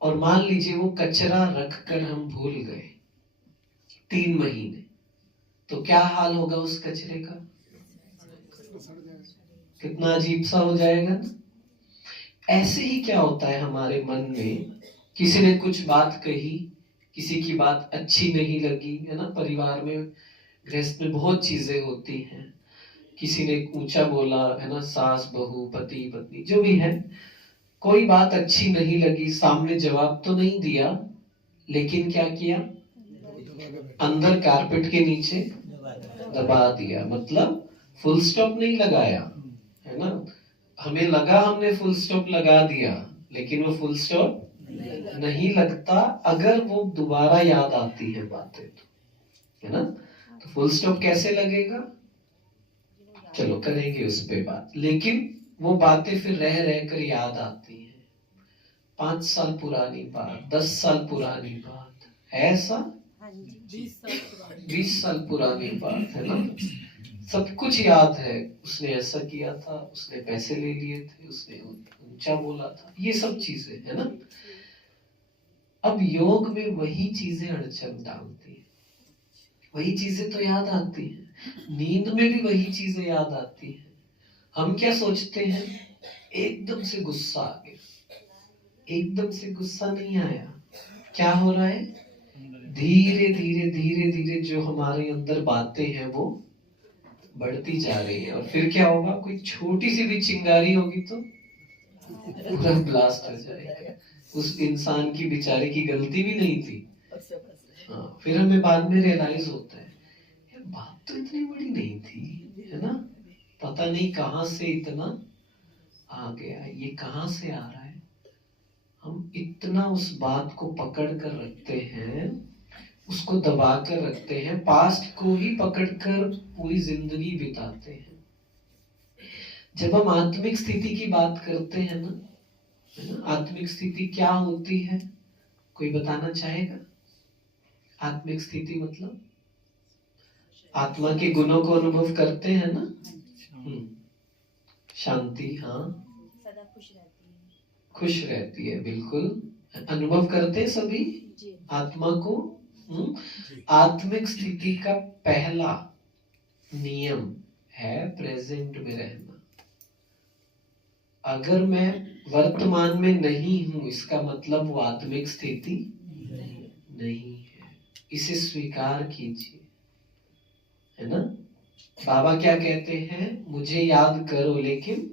और मान लीजिए वो कचरा रख कर हम भूल गए 3 महीने, तो क्या हाल होगा उस कचरे का? कितना अजीब सा हो जाएगा ना। ऐसे ही क्या होता है हमारे मन में, किसी ने कुछ बात कही, किसी की बात अच्छी नहीं लगी, है ना। परिवार में, गृहस्थ में बहुत चीजें होती हैं, किसी ने ऊंचा बोला, है ना, सास बहू पति पत्नी जो भी है, कोई बात अच्छी नहीं लगी, सामने जवाब तो नहीं दिया, लेकिन क्या किया, अंदर कारपेट के नीचे दबा दिया, मतलब फुल स्टॉप नहीं लगाया, है ना। हमें लगा हमने फुल स्टॉप लगा दिया, लेकिन वो फुल स्टॉप नहीं लगता अगर वो दोबारा याद आती है बातें, तो, है ना। तो फुल स्टॉप कैसे लगेगा, चलो करेंगे उस पे बात, लेकिन वो बातें फिर रह रह कर याद आती हैं। 5 साल पुरानी बात, 10 साल पुरानी बात, ऐसा 20 साल पुरानी बात, है ना। सब कुछ याद है, उसने ऐसा किया था, उसने पैसे ले लिए थे, उसने ऊंचा बोला था, ये सब चीजें, है ना। अब योग में वही चीजें अड़चन डालती है, वही चीजें तो याद आती है, नींद में भी वही चीजें याद आती है। हम क्या सोचते हैं, एकदम से गुस्सा आ गया, एकदम से गुस्सा नहीं आया, क्या हो रहा है, धीरे धीरे धीरे धीरे जो हमारे अंदर बातें हैं वो बढ़ती जा रही है। और फिर क्या होगा, कोई छोटी सी भी चिंगारी होगी तो पूरा ब्लास्ट हो जाएगा। उस इंसान की बेचारे की गलती भी नहीं थी। हाँ, फिर हमें बाद में रियलाइज होता है यार बात तो इतनी बड़ी नहीं थी, है ना, पता नहीं कहां से इतना आ गया, ये कहां से आ रहा है। हम इतना उस बात को पकड़ कर रखते हैं, उसको दबा कर रखते हैं, पास्ट को ही पकड़कर पूरी जिंदगी बिताते हैं। जब हम आत्मिक स्थिति की बात करते हैं ना, है ना, आत्मिक स्थिति क्या होती है, कोई बताना चाहेगा? आत्मिक स्थिति मतलब आत्मा के गुणों को अनुभव करते हैं ना, शांति, हाँ, सदा खुश रहती है, खुश रहती है, बिल्कुल अनुभव करते हैं सभी आत्मा को। आत्मिक स्थिति का पहला नियम है प्रेजेंट में रहना। अगर मैं वर्तमान में नहीं हूं, इसका मतलब वो आत्मिक स्थिति नहीं है। इसे स्वीकार कीजिए, है ना। बाबा क्या कहते हैं, मुझे याद करो, लेकिन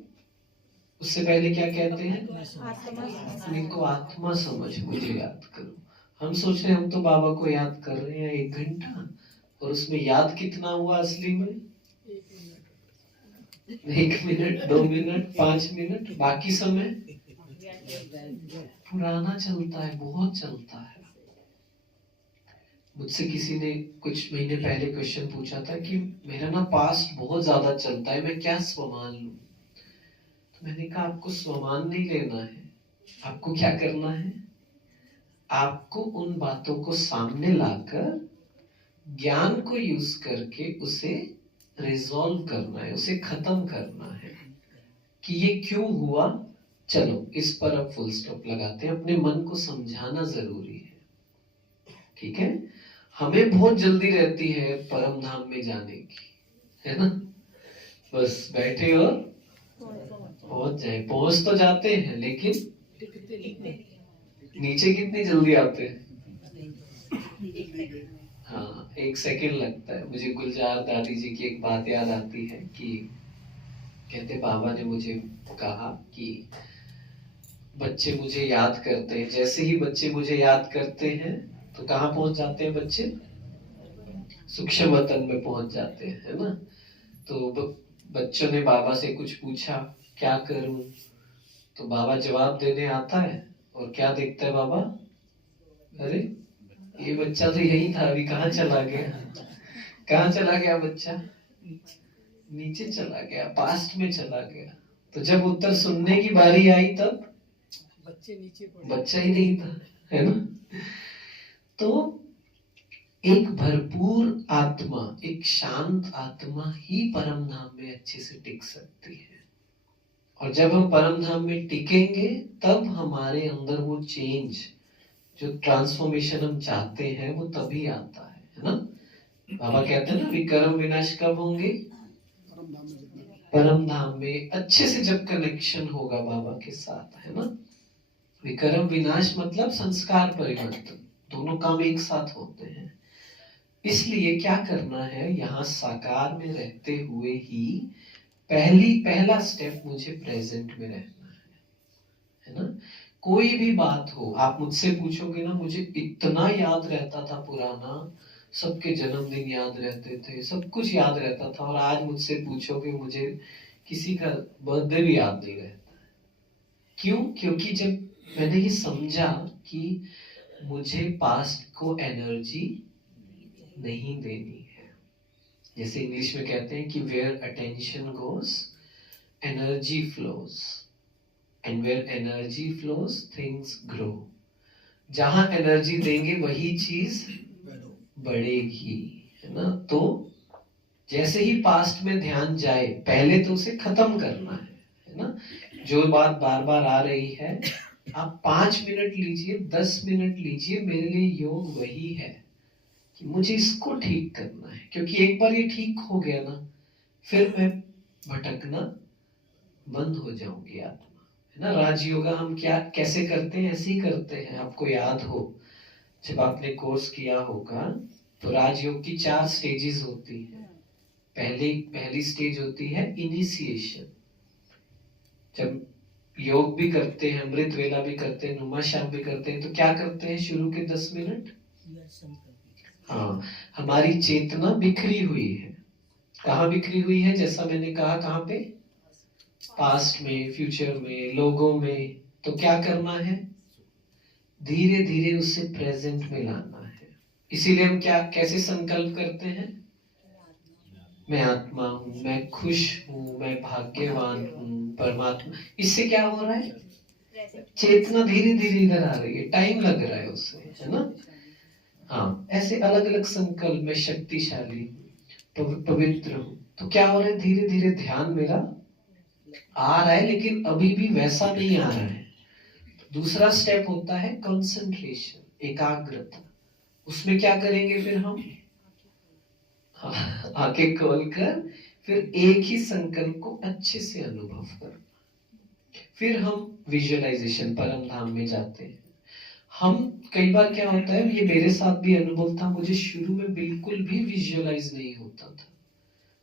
उससे पहले क्या कहते हैं, अपने को आत्मा समझ मुझे याद करो। हम सोच रहे हैं हम तो बाबा को याद कर रहे हैं 1 घंटा, और उसमें याद कितना हुआ असली में, 1 मिनट, 2 मिनट, 5 मिनट, बाकी समय पुराना चलता है, बहुत चलता है। मुझसे किसी ने कुछ महीने पहले क्वेश्चन पूछा था कि मेरा ना पास्ट बहुत ज्यादा चलता है, मैं क्या स्वमान लूं। तो मैंने कहा आपको स्वमान नहीं लेना है, आपको क्या करना है, आपको उन बातों को सामने लाकर ज्ञान को यूज करके उसे रिजॉल्व करना है, उसे खत्म करना है कि ये क्यों हुआ। चलो इस पर अब फुल स्टॉप लगाते हैं, अपने मन को समझाना जरूरी है, ठीक है। हमें बहुत जल्दी रहती है परम धाम में जाने की, है ना, बस बैठे और पहुंच जाए। पहुंच तो जाते हैं लेकिन नीचे कितनी जल्दी आते हैं, हाँ 1 सेकंड लगता है। मुझे गुलजार दादी जी की एक बात याद आती है कि कहते बाबा ने मुझे कहा कि बच्चे मुझे याद करते हैं, जैसे ही बच्चे मुझे याद करते हैं तो कहाँ पहुंच जाते हैं बच्चे, सूक्ष्म वतन में पहुंच जाते हैं, है ना। तो बच्चों ने बाबा से कुछ पूछा क्या करूं, तो बाबा जवाब देने आता है और क्या देखता है बाबा, अरे ये बच्चा तो यही था, अभी कहाँ चला गया, कहाँ चला गया बच्चा, नीचे चला गया, पास्ट में चला गया। तो जब उत्तर सुनने की बारी आई तब बच्चा ही नहीं था, है ना। तो एक भरपूर आत्मा, एक शांत आत्मा ही परम धाम में अच्छे से टिक सकती है। और जब हम परम धाम में टिकेंगे तब हमारे अंदर वो चेंज, जो ट्रांसफॉर्मेशन हम चाहते हैं वो तभी आता है ना। बाबा कहते हैं ना विक्रम विनाश कब होंगे, परम धाम में अच्छे से जब कनेक्शन होगा बाबा के साथ, है ना। विक्रम विनाश मतलब संस्कार परिवर्तन, दोनों काम एक साथ होते हैं। इसलिए क्या करना है, यहाँ साकार में रहते हुए ही पहला स्टेप मुझे प्रेजेंट में रहना है ना। कोई भी बात हो, आप मुझसे पूछोगे ना, मुझे इतना याद रहता था पुराना, सबके जन्मदिन याद रहते थे, सब कुछ याद रहता था, और आज मुझसे पूछोगे मुझे किसी का बर्थडे भी याद नहीं रहता। क्यों? क्योंकि जब मैंने ये समझा कि मुझे पास्ट को एनर्जी नहीं देनी है, जैसे इंग्लिश में कहते हैं कि where attention goes energy flows, and where energy flows things grow. जहां एनर्जी देंगे वही चीज बढ़ेगी, है ना। तो जैसे ही पास्ट में ध्यान जाए, पहले तो उसे खत्म करना है ना। जो बात बार बार आ रही है आप 5 मिनट लीजिए, 10 मिनट लीजिए, मेरे लिए योग वही है कि मुझे इसको ठीक करना है, क्योंकि एक बार ये ठीक हो गया ना, फिर मैं भटकना बंद हो जाऊंगी आत्मा, है ना। राजयोगा हम क्या कैसे करते हैं, ऐसे ही करते हैं। आपको याद हो जब आपने कोर्स किया होगा तो राजयोग की 4 स्टेजेस होती है। पहली स्टेज होती है इनिशिएशन। जब योग भी करते हैं, अमृत वेला भी करते हैं, नुमा श्याम भी करते हैं, तो क्या करते हैं शुरू के 10 मिनट? हाँ, हमारी चेतना बिखरी हुई है। कहाँ बिखरी हुई है? जैसा मैंने कहा, कहाँ पे? पास्ट में, फ्यूचर में, लोगों में। तो क्या करना है? धीरे धीरे उससे प्रेजेंट में लाना है। इसीलिए हम कैसे संकल्प करते हैं? मैं आत्मा हूँ, मैं खुश हूँ, मैं भाग्यवान हूँ, परमात्मा। इससे क्या हो रहा है? चेतना धीरे धीरे इधर आ रही है, टाइम लग रहा है उससे, है ना। हाँ, ऐसे अलग अलग संकल्प में शक्तिशाली हूँ, पवित्र हूँ। तो क्या हो रहा है? धीरे धीरे ध्यान मेरा आ रहा है, लेकिन अभी भी वैसा नहीं आ रहा है। दूसरा स्टेप होता है कंसंट्रेशन, एकाग्रता। उसमें क्या करेंगे फिर हम? आंखें खोलकर फिर एक ही संकल्प को अच्छे से अनुभव कर, फिर हम विजुअलाइजेशन, परम धाम में जाते हैं। हम कई बार क्या होता है, ये मेरे साथ भी अनुभव था, मुझे शुरू में बिल्कुल भी विजुअलाइज नहीं होता था।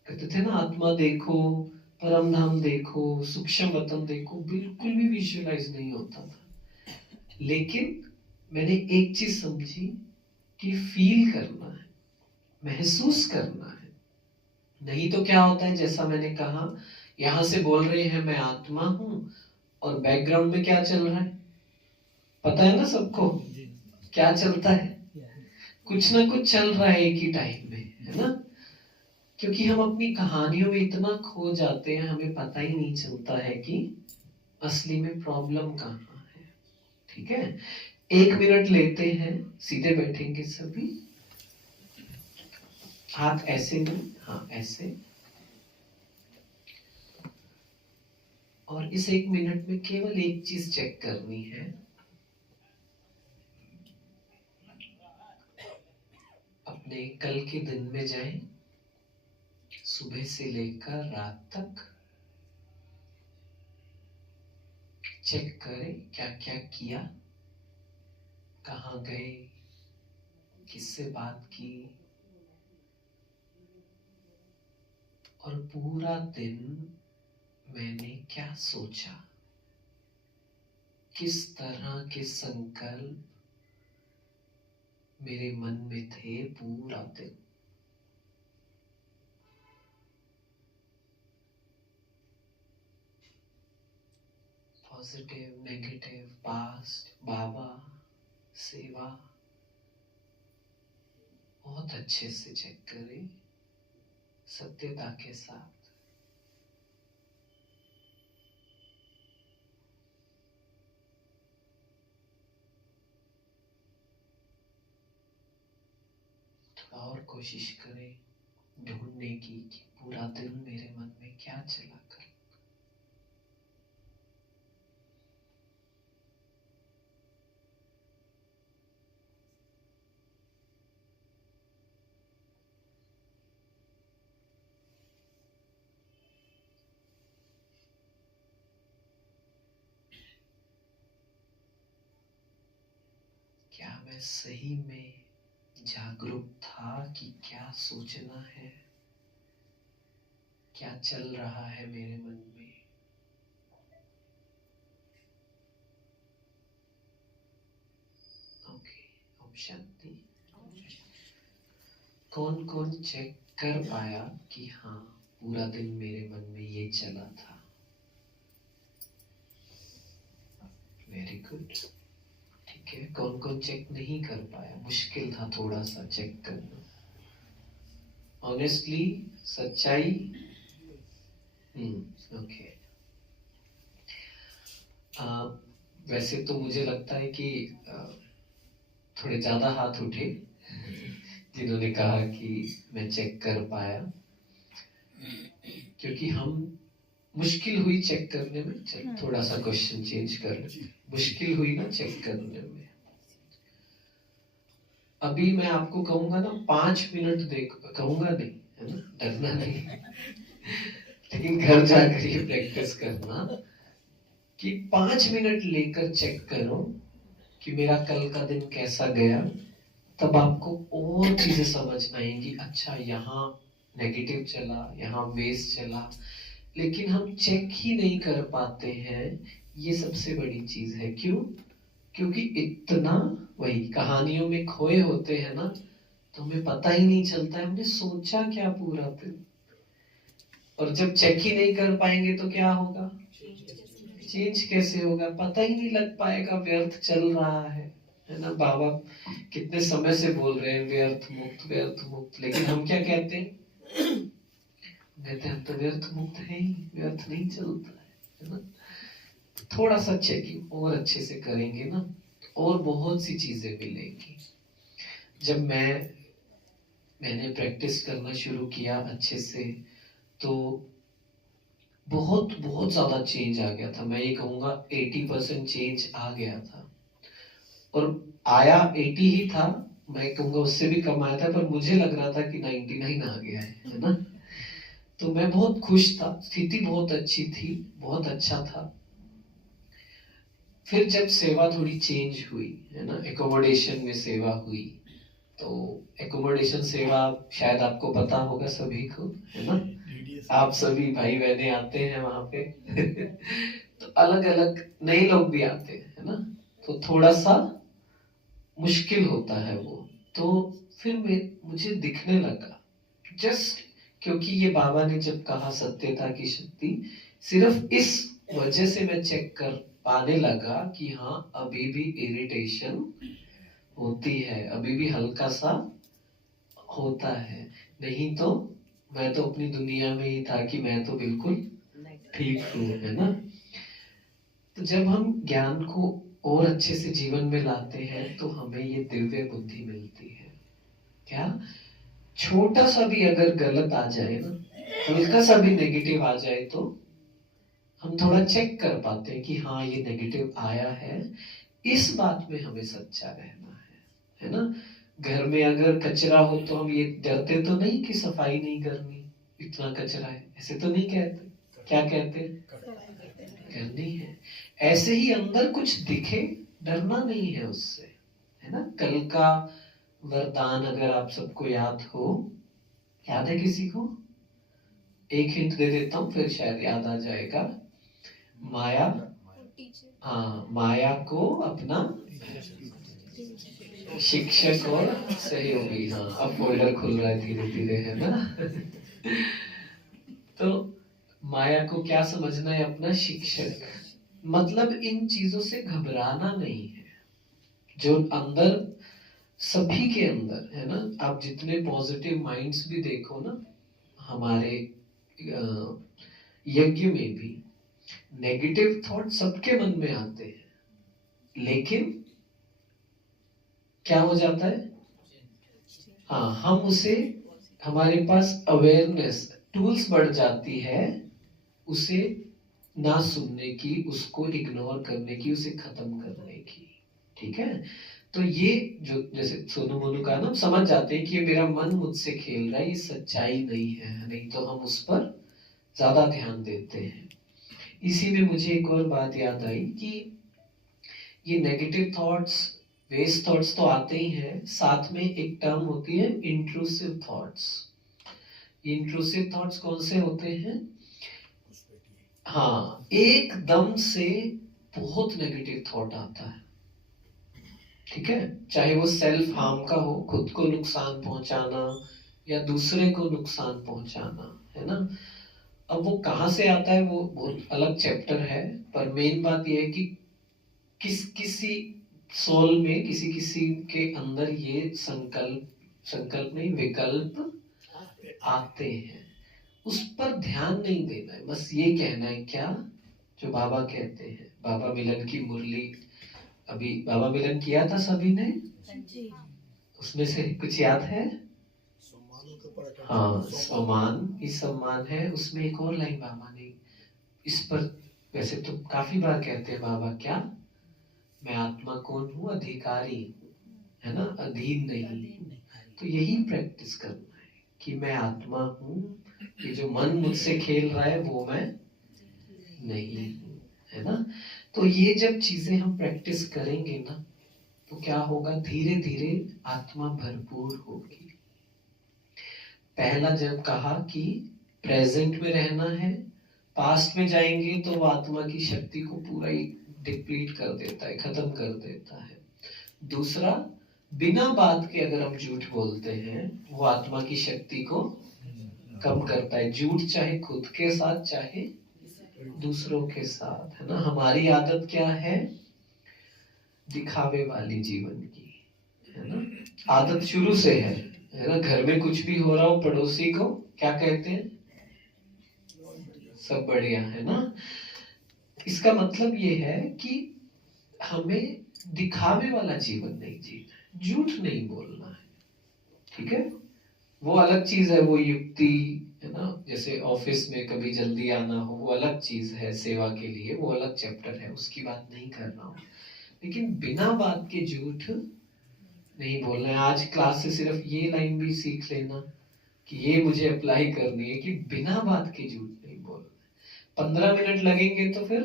कहते थे ना, आत्मा देखो, परम धाम देखो, सूक्ष्म वतन देखो, बिल्कुल भी विजुअलाइज नहीं होता था। लेकिन मैंने एक चीज समझी कि फील करना है, महसूस करना है। नहीं तो क्या होता है, जैसा मैंने कहा, यहां से बोल रहे हैं मैं आत्मा हूं, और बैकग्राउंड में क्या चल रहा है पता है ना सबको? क्या चलता है? कुछ ना कुछ चल रहा है एक ही टाइम में, है ना। क्योंकि हम अपनी कहानियों में इतना खो जाते हैं, हमें पता ही नहीं चलता है कि असली में प्रॉब्लम कहाँ है। ठीक है, 1 मिनट लेते हैं, सीधे बैठेंगे सभी, हाथ ऐसे नहीं, हाँ ऐसे। और इस 1 मिनट में केवल एक चीज चेक करनी है, अपने कल के दिन में जाएं, सुबह से लेकर रात तक चेक करें क्या क्या किया, कहाँ गए, किससे बात की, और पूरा दिन मैंने क्या सोचा, किस तरह के संकल्प मेरे मन में थे पूरा दिन। पॉजिटिव, नेगेटिव, पास्ट, बाबा, सेवा, बहुत अच्छे से चेक करें, सत्यता के साथ। थोड़ा और कोशिश करें ढूंढने की कि पूरा दिन मेरे मन में क्या चला कर। क्या मैं सही में जागरूक था कि क्या सोचना है, क्या चल रहा है मेरे मन में। ओके, ओम शांति। कौन कौन चेक कर पाया कि हाँ पूरा दिन मेरे मन में ये चला था? Very good. ठीक है, कौन कौन चेक नहीं कर पाया? मुश्किल था थोड़ा सा चेक करना। ऑनेस्टली, सच्चाई। ओके। वैसे तो मुझे लगता है कि थोड़े ज्यादा हाथ उठे जिन्होंने कहा कि मैं चेक कर पाया, क्योंकि हम मुश्किल हुई चेक करने में? चल थोड़ा सा क्वेश्चन चेंज कर ले। मुश्किल हुई ना चेक करने में? अभी मैं आपको कहूंगा ना 5 मिनट देखो, कहूंगा नहीं है ना, डरना नहीं लेकिन घर जाकर ये प्रैक्टिस करना कि 5 मिनट लेकर चेक करो कि मेरा कल का दिन कैसा गया। तब आपको और चीजें समझ आएंगी। अच्छा यहाँ नेगेटिव चला, यहाँ वेस्ट चला, लेकिन हम चेक ही नहीं कर पाते हैं। ये सबसे बड़ी चीज है। क्यों? क्योंकि इतना वही कहानियों में खोए होते हैं ना, तो हमें पता ही नहीं चलता है हमने सोचा क्या पूरा दिन। और जब चेक ही नहीं कर पाएंगे तो क्या होगा? चेंज कैसे होगा? पता ही नहीं लग पाएगा, व्यर्थ चल रहा है ना। बाबा कितने समय से बोल रहे हैं व्यर्थ मुक्त, व्यर्थ मुक्त, लेकिन हम क्या कहते हैं? कहते हैं हम तो व्यर्थ मुक्त है ही, व्यर्थ नहीं चलता है ना। थोड़ा सा चेकिंग और अच्छे से करेंगे ना, और बहुत सी चीजें मिलेंगी। जब मैंने प्रैक्टिस करना शुरू किया अच्छे से, तो बहुत बहुत ज्यादा चेंज आ गया था। मैं ये कहूँगा 80% चेंज आ गया था। और आया 80 ही था, मैं कहूँगा उससे भी कम आया था, पर मुझे लग रहा था कि 99 आ गया है ना। तो मैं बहुत खुश था, स्थिति बहुत अच्छी थी, बहुत अच्छा था। फिर जब सेवा थोड़ी चेंज हुई है ना, एकोमोडेशन में सेवा हुई, तो एकोमोडेशन सेवा शायद आपको पता होगा सभी को, है ना। आप सभी भाई बहने आते हैं वहां पे तो अलग अलग नए लोग भी आते हैं, है ना। तो थोड़ा सा मुश्किल होता है वो। तो फिर मुझे दिखने लगा, जस्ट क्योंकि ये बाबा ने जब कहा सत्यता की शक्ति, सिर्फ इस वजह से मैं चेक कर पाने लगा कि हाँ अभी भी इरिटेशन होती है, अभी भी हल्का सा होता है। नहीं तो मैं तो अपनी दुनिया में ही था कि मैं तो बिल्कुल ठीक हूँ, है ना। तो जब हम ज्ञान को और अच्छे से जीवन में लाते हैं तो हमें ये दिव्य बुद्धि मिलती है। क्या? छोटा सा भी अगर गलत आ जाए ना, हल्का सा भी नेगेटिव आ जाए, तो हम थोड़ा चेक कर पाते हैं कि हाँ ये नेगेटिव आया है, इस बात में हमें सच्चा रहना है ना। घर में अगर कचरा हो तो हम ये डरते तो नहीं कि सफाई नहीं करनी, इतना कचरा है, ऐसे तो नहीं कहते। क्या कहते? करनी है। ऐसे ही अंदर कुछ दिखे, डरना नहीं है उससे, है ना। कल का वरदान अगर आप सबको याद हो, याद है किसी को? एक हिंट दे देता हूँ, फिर शायद याद आ जाएगा। माया, हाँ, माया को अपना शिक्षक और सहयोगी। हाँ, अब फोल्डर खुल रहा है धीरे धीरे, है ना तो माया को क्या समझना है? अपना शिक्षक। मतलब इन चीजों से घबराना नहीं है, जो अंदर सभी के अंदर है ना। आप जितने पॉजिटिव माइंड्स भी देखो ना, हमारे यज्ञ में भी नेगेटिव थॉट सबके मन में आते हैं, लेकिन क्या हो जाता है? हाँ, हम उसे, हमारे पास अवेयरनेस टूल्स बढ़ जाती है उसे ना सुनने की, उसको इग्नोर करने की, उसे खत्म करने की। ठीक है। तो ये जो जैसे सोनू मोनू का ना, समझ जाते हैं कि ये मेरा मन मुझसे खेल रहा है, ये सच्चाई नहीं है, नहीं तो हम उस पर ज्यादा ध्यान देते हैं। इसी में मुझे एक और बात याद आई कि ये नेगेटिव थॉट्स, वेस्ट थॉट्स तो आते ही हैं, साथ में एक टर्म होती है इंट्रूसिव थॉट्स। इंट्रूसिव थॉट्स कौन से होते हैं? हाँ, एकदम से बहुत नेगेटिव थॉट आता है। ठीक है, चाहे वो सेल्फ हार्म का हो, खुद को नुकसान पहुंचाना या दूसरे को नुकसान पहुंचाना, है ना। अब वो कहां से आता है वो बहुत अलग चैप्टर है, पर मेन बात ये है कि किसी सोल में, किसी के अंदर ये संकल्प नहीं, विकल्प आते हैं, उस पर ध्यान नहीं देना है। बस ये कहना है क्या जो बाबा कहते हैं। बाबा मिलन की मुरली, अभी बाबा मिलन किया था सभी ने, उसमें से कुछ याद है? हाँ, सम्मान ही सम्मान है। उसमें एक और लाइन बाबा ने इस पर वैसे तो काफी बार कहते हैं बाबा, क्या मैं आत्मा कौन हूँ? अधिकारी, है ना, अधीन नहीं। तो यही प्रैक्टिस करना है कि मैं आत्मा हूँ, ये जो मन मुझसे खेल रहा है वो मैं नहीं हूँ, है ना। तो ये जब चीजें हम प्रैक्टिस करेंगे ना, तो क्या होगा, धीरे धीरे आत्मा भरपूर होगी। पहला जब कहा कि प्रेजेंट में रहना है, पास्ट में जाएंगे तो वो आत्मा की शक्ति को पूरा ही डिप्लीट कर देता है, खत्म कर देता है। दूसरा, बिना बात के अगर हम झूठ बोलते हैं, वो आत्मा की शक्ति को कम करता है। झूठ चाहे खुद के साथ चाहे दूसरों के साथ, है ना। हमारी आदत क्या है? दिखावे वाली जीवन की, है ना। आदत शुरू से है ना। घर में कुछ भी हो रहा हो, पड़ोसी को क्या कहते हैं? सब बढ़िया, है ना। इसका मतलब ये है कि हमें दिखावे वाला जीवन नहीं जीना है, झूठ नहीं बोलना है, ठीक है। वो अलग चीज है, वो युक्ति, है ना। जैसे ऑफिस में कभी जल्दी आना हो, वो अलग चीज है, सेवा के लिए वो अलग चैप्टर है, उसकी बात नहीं कर रहा हूँ। लेकिन बिना बात के झूठ नहीं बोलना है। आज क्लास से सिर्फ ये लाइन भी सीख लेना कि ये मुझे अप्लाई करनी है कि बिना बात के झूठ नहीं बोलना है। 15 मिनट लगेंगे तो फिर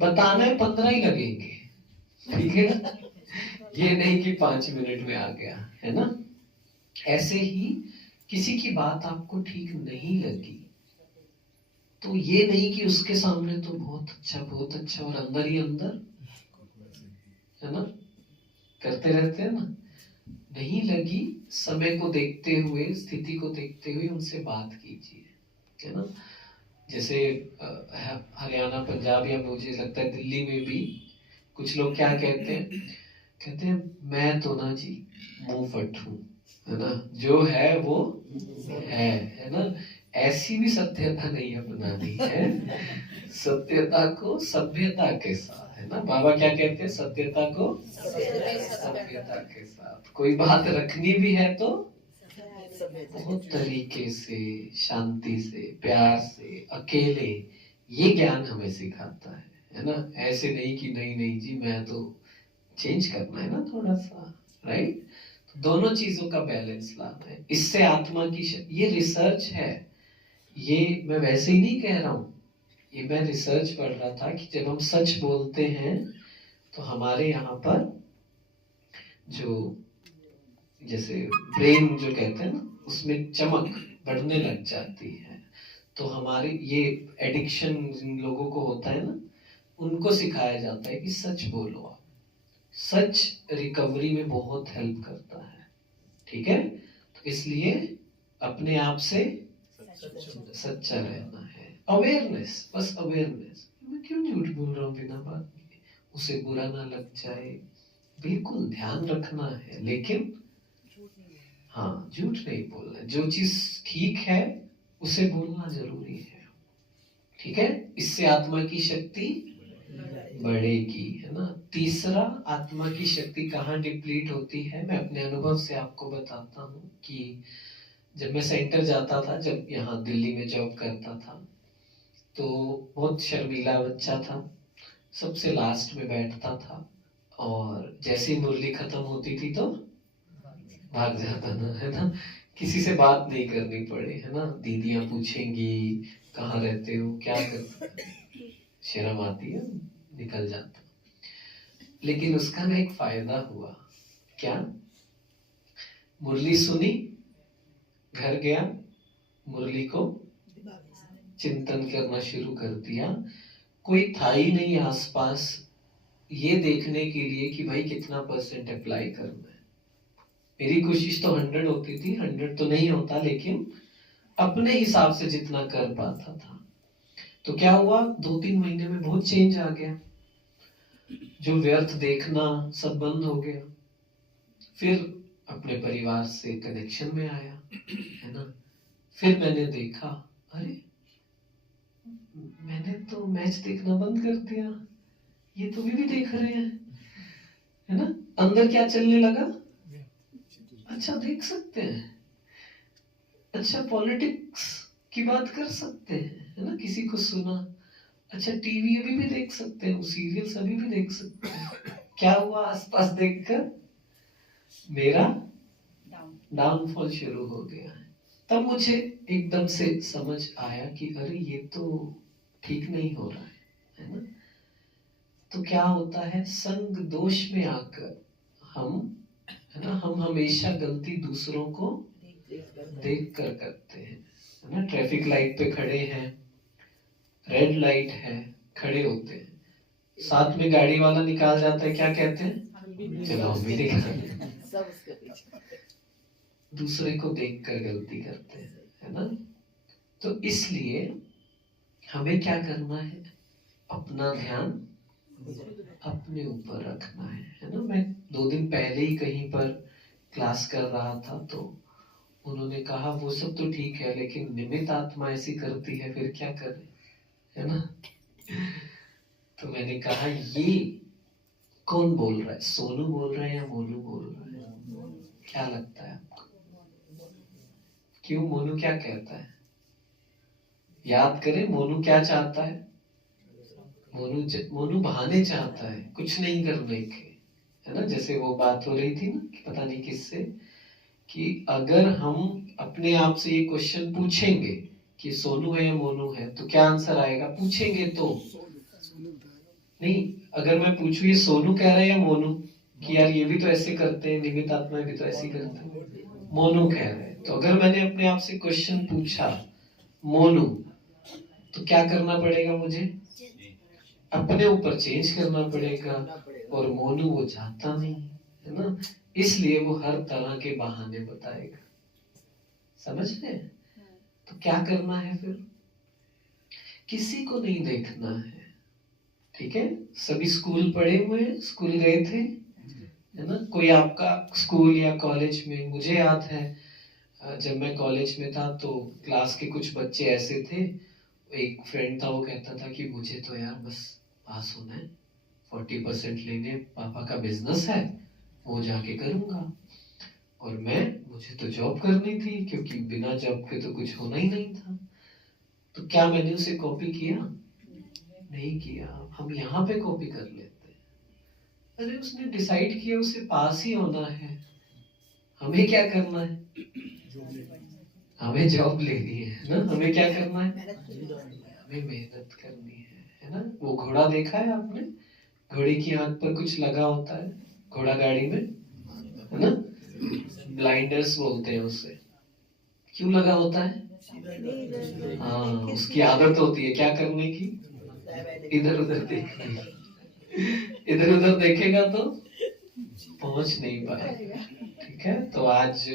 बताना है 15 ही लगेंगे, ठीक है। ये नहीं कि 5 मिनट में आ गया, है ना। ऐसे ही किसी की बात आपको ठीक नहीं लगी तो ये नहीं कि उसके सामने तो बहुत अच्छा और अंदर ही अंदर, है ना, करते रहते हैं ना। नहीं लगी, समय को देखते हुए, स्थिति को देखते हुए उनसे बात कीजिए, है ना। जैसे हरियाणा, पंजाब या मुझे लगता है दिल्ली में भी कुछ लोग क्या कहते हैं, मैं तो ना जी मुंह फट हूँ, है ना, जो है वो है ना। ऐसी भी सत्यता नहीं अपनानी है, सत्यता को सभ्यता के साथ, है ना। बाबा क्या कहते हैं, सत्यता को सभ्यता के साथ। कोई बात रखनी भी है तो बहुत तरीके से, शांति से, प्यार से, अकेले, ये ज्ञान हमें सिखाता है ना। ऐसे नहीं कि नहीं जी मैं तो चेंज करना है ना थोड़ा सा, राइट। दोनों चीजों का बैलेंस लाना है। इससे आत्मा की ये रिसर्च है, ये मैं वैसे ही नहीं कह रहा हूं, ये मैं रिसर्च पढ़ रहा था कि जब हम सच बोलते हैं तो हमारे यहाँ पर जो जैसे ब्रेन जो कहते हैं ना, उसमें चमक बढ़ने लग जाती है। तो हमारे ये एडिक्शन जिन लोगों को होता है ना, उनको सिखाया जाता है कि सच बोलो आप। सच रिकवरी में बहुत हेल्प करता है, ठीक है। तो इसलिए अपने आप से सच्चा रहना है। अवेयरनेस, बस अवेयरनेस, मैं क्यों झूठ बोल रहा हूँ बिना बात के, उसे बुरा ना लग जाए, बिल्कुल ध्यान रखना है। लेकिन हाँ, झूठ नहीं बोलना, जो चीज ठीक है उसे बोलना जरूरी है, ठीक है। इससे आत्मा की शक्ति बढ़ेगी, है ना। तीसरा, आत्मा की शक्ति कहाँ डिप्लीट होती है, मैं अपने अनुभव से आपको बताता हूँ कि जब मैं सेंटर जाता था, जब यहाँ दिल्ली में जॉब करता था, तो बहुत शर्मीला बच्चा था, सबसे लास्ट में बैठता था, और जैसे ही मुरली खत्म होती थी तो भाग जाता था, है ना। किसी से बात नहीं करनी पड़े, है ना। दीदियां पूछेंगी कहाँ रहते हो, क्या करते, शर्म आती है, निकल जाता। लेकिन उसका ना एक फायदा हुआ, क्या, मुरली सुनी, घर गया, मुरली को चिंतन करना शुरू कर दिया। कोई था ही नहीं आसपास ये देखने के लिए कि भाई कितना % अप्लाई करना है। मेरी कोशिश तो 100 होती थी, 100 तो नहीं होता, लेकिन अपने हिसाब से जितना कर पाता था। तो क्या हुआ, 2-3 महीने में बहुत चेंज आ गया, जो व्यर्थ देखना सब बंद हो गया। फिर अपने परिवार से कनेक्शन में आया, है ना। फिर मैंने देखा, अरे मैंने तो मैच देखना बंद कर दिया, ये तो भी देख रहे हैं, है ना। अंदर क्या चलने लगा, अच्छा देख सकते हैं, अच्छा पॉलिटिक्स की बात कर सकते हैं, है ना, किसी को सुना। अच्छा, टीवी अभी भी देख सकते हैं, सीरियल्स अभी भी देख सकते हैं। क्या हुआ आसपास देखकर? मेरा डाउनफॉल शुरू हो गया है। तब मुझे एकदम से समझ आया कि अरे ये तो ठीक नहीं हो रहा है ना। तो क्या होता है, संग दोष में आकर हम, है ना, हम हमेशा गलती दूसरों को देख कर करते हैं, है ना। ट्रैफिक लाइट पे खड़े हैं, रेड लाइट है, खड़े होते हैं, साथ में गाड़ी वाला निकाल जाता है, क्या कहते हैं? चलो हम भी निकाल। दूसरे को देखकर गलती करते हैं, है ना। तो इसलिए हमें क्या करना है, अपना ध्यान अपने ऊपर रखना है ना। मैं 2 दिन पहले ही कहीं पर क्लास कर रहा था, तो उन्होंने कहा वो सब तो ठीक है, लेकिन निमित्त आत्मा ऐसी करती है, फिर क्या करें, है ना। तो मैंने कहा ये कौन बोल रहा है, सोनू बोल रहा है या मोनू बोल रहा है? क्या लगता है आपको? क्यों, मोनू क्या कहता है? याद करें, मोनू क्या चाहता है? मोनू बहाने चाहता है, कुछ नहीं करने के, है ना। जैसे वो बात हो रही थी ना, कि पता नहीं किससे, कि अगर हम अपने आप से ये क्वेश्चन पूछेंगे कि सोनू है या मोनू है, तो क्या आंसर आएगा? पूछेंगे तो नहीं, अगर मैं पूछूं ये सोनू कह रहा है या मोनू, कि यार ये भी तो ऐसे करते हैं, निमित्त आत्मा भी तो ऐसे करते हैं, मोनू कह रहे हैं। तो अगर मैंने अपने आप से क्वेश्चन पूछा मोनू, तो क्या करना पड़ेगा मुझे? अपने ऊपर चेंज करना पड़ेगा। और मोनू वो चाहता नहीं, है ना, इसलिए वो हर तरह के बहाने बताएगा। समझ रहे हैं? तो क्या करना है फिर? किसी को नहीं देखना है, ठीक है। सभी स्कूल पढ़े हुए हैं, स्कूल गए थे, है ना। कोई आपका स्कूल या कॉलेज में, मुझे याद है जब मैं कॉलेज में था तो क्लास के कुछ बच्चे ऐसे थे, एक फ्रेंड था, वो कहता था कि मुझे तो यार बस पास होना है, 40% लेने, पापा का बिजनेस है, वो जाके करूंगा, और मुझे तो जॉब करनी थी, क्योंकि बिना जॉब के तो कुछ होना ही नहीं था। तो क्या मैंने उसे कॉपी किया? नहीं किया। हम यहाँ पे कॉपी कर लेते हैं। अरे उसने डिसाइड किया उसे पास ही होना है, हमें क्या करना है? हमें जॉब लेनी है ना। हमें क्या करना है? हमें मेहनत करनी है ना। वो घोड़ा देखा है आपने? घोड़े की आंख पर कुछ लगा होता है, घोड़ा गाड़ी में, है ना, ब्लाइंडर्स बोलते हैं उसे। क्यों लगा होता है? हाँ, उसकी आदत होती है क्या करने की? इधर उधर देखने की। इधर उधर देखेगा तो पहुंच नहीं पाएगा, ठीक है। तो आज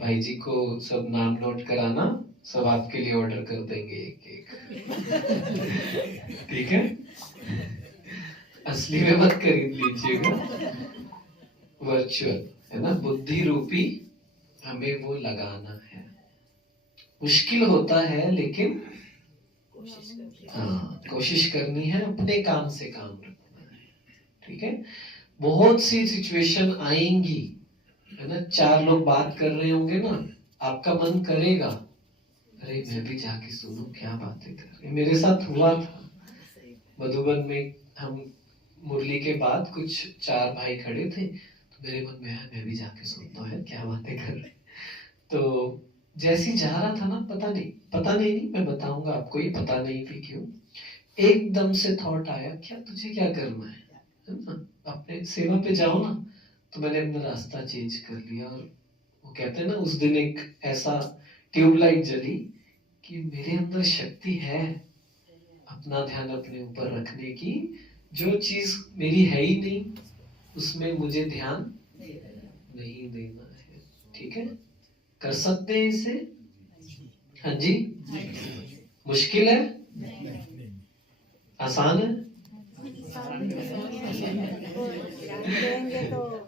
भाई जी को सब नाम नोट कराना, सब आपके लिए ऑर्डर कर देंगे एक एक, ठीक है। असली में मत खरीद लीजिएगा, वर्चुअल, है ना। बुद्धि रूपी हमें वो लगाना है। मुश्किल होता है, लेकिन हाँ, कोशिश करनी है, अपने काम से काम रखना है, ठीक है। बहुत सी सिचुएशन आएंगी, है ना। 4 लोग बात कर रहे होंगे ना, आपका मन करेगा अरे मैं भी जाके सुनूं क्या बातें कर रहे। मेरे साथ हुआ था मधुबन में, हम मुरली के बाद कुछ 4 भाई खड़े थे, तो मेरे मन में मैं भी जाके सुनता हूँ क्या बातें कर रहे। तो जैसी जा रहा था ना, पता नहीं, मैं बताऊंगा आपको, ये पता नहीं भी क्यों, एकदम से थॉट आया, क्या तुझे क्या करना है ना, अपने सेवा पे जाओ ना। तो मैंने अपना रास्ता चेंज कर लिया, और वो कहते हैं ना, उस दिन एक ऐसा ट्यूबलाइट जली कि मेरे अंदर शक्ति है अपना ध्यान अपने ऊपर रखने की। जो चीज मेरी है ही नहीं, उसमें मुझे ध्यान नहीं देना है, ठीक है। कर सकते हैं इसे? हाँ जी। मुश्किल है? आसान है?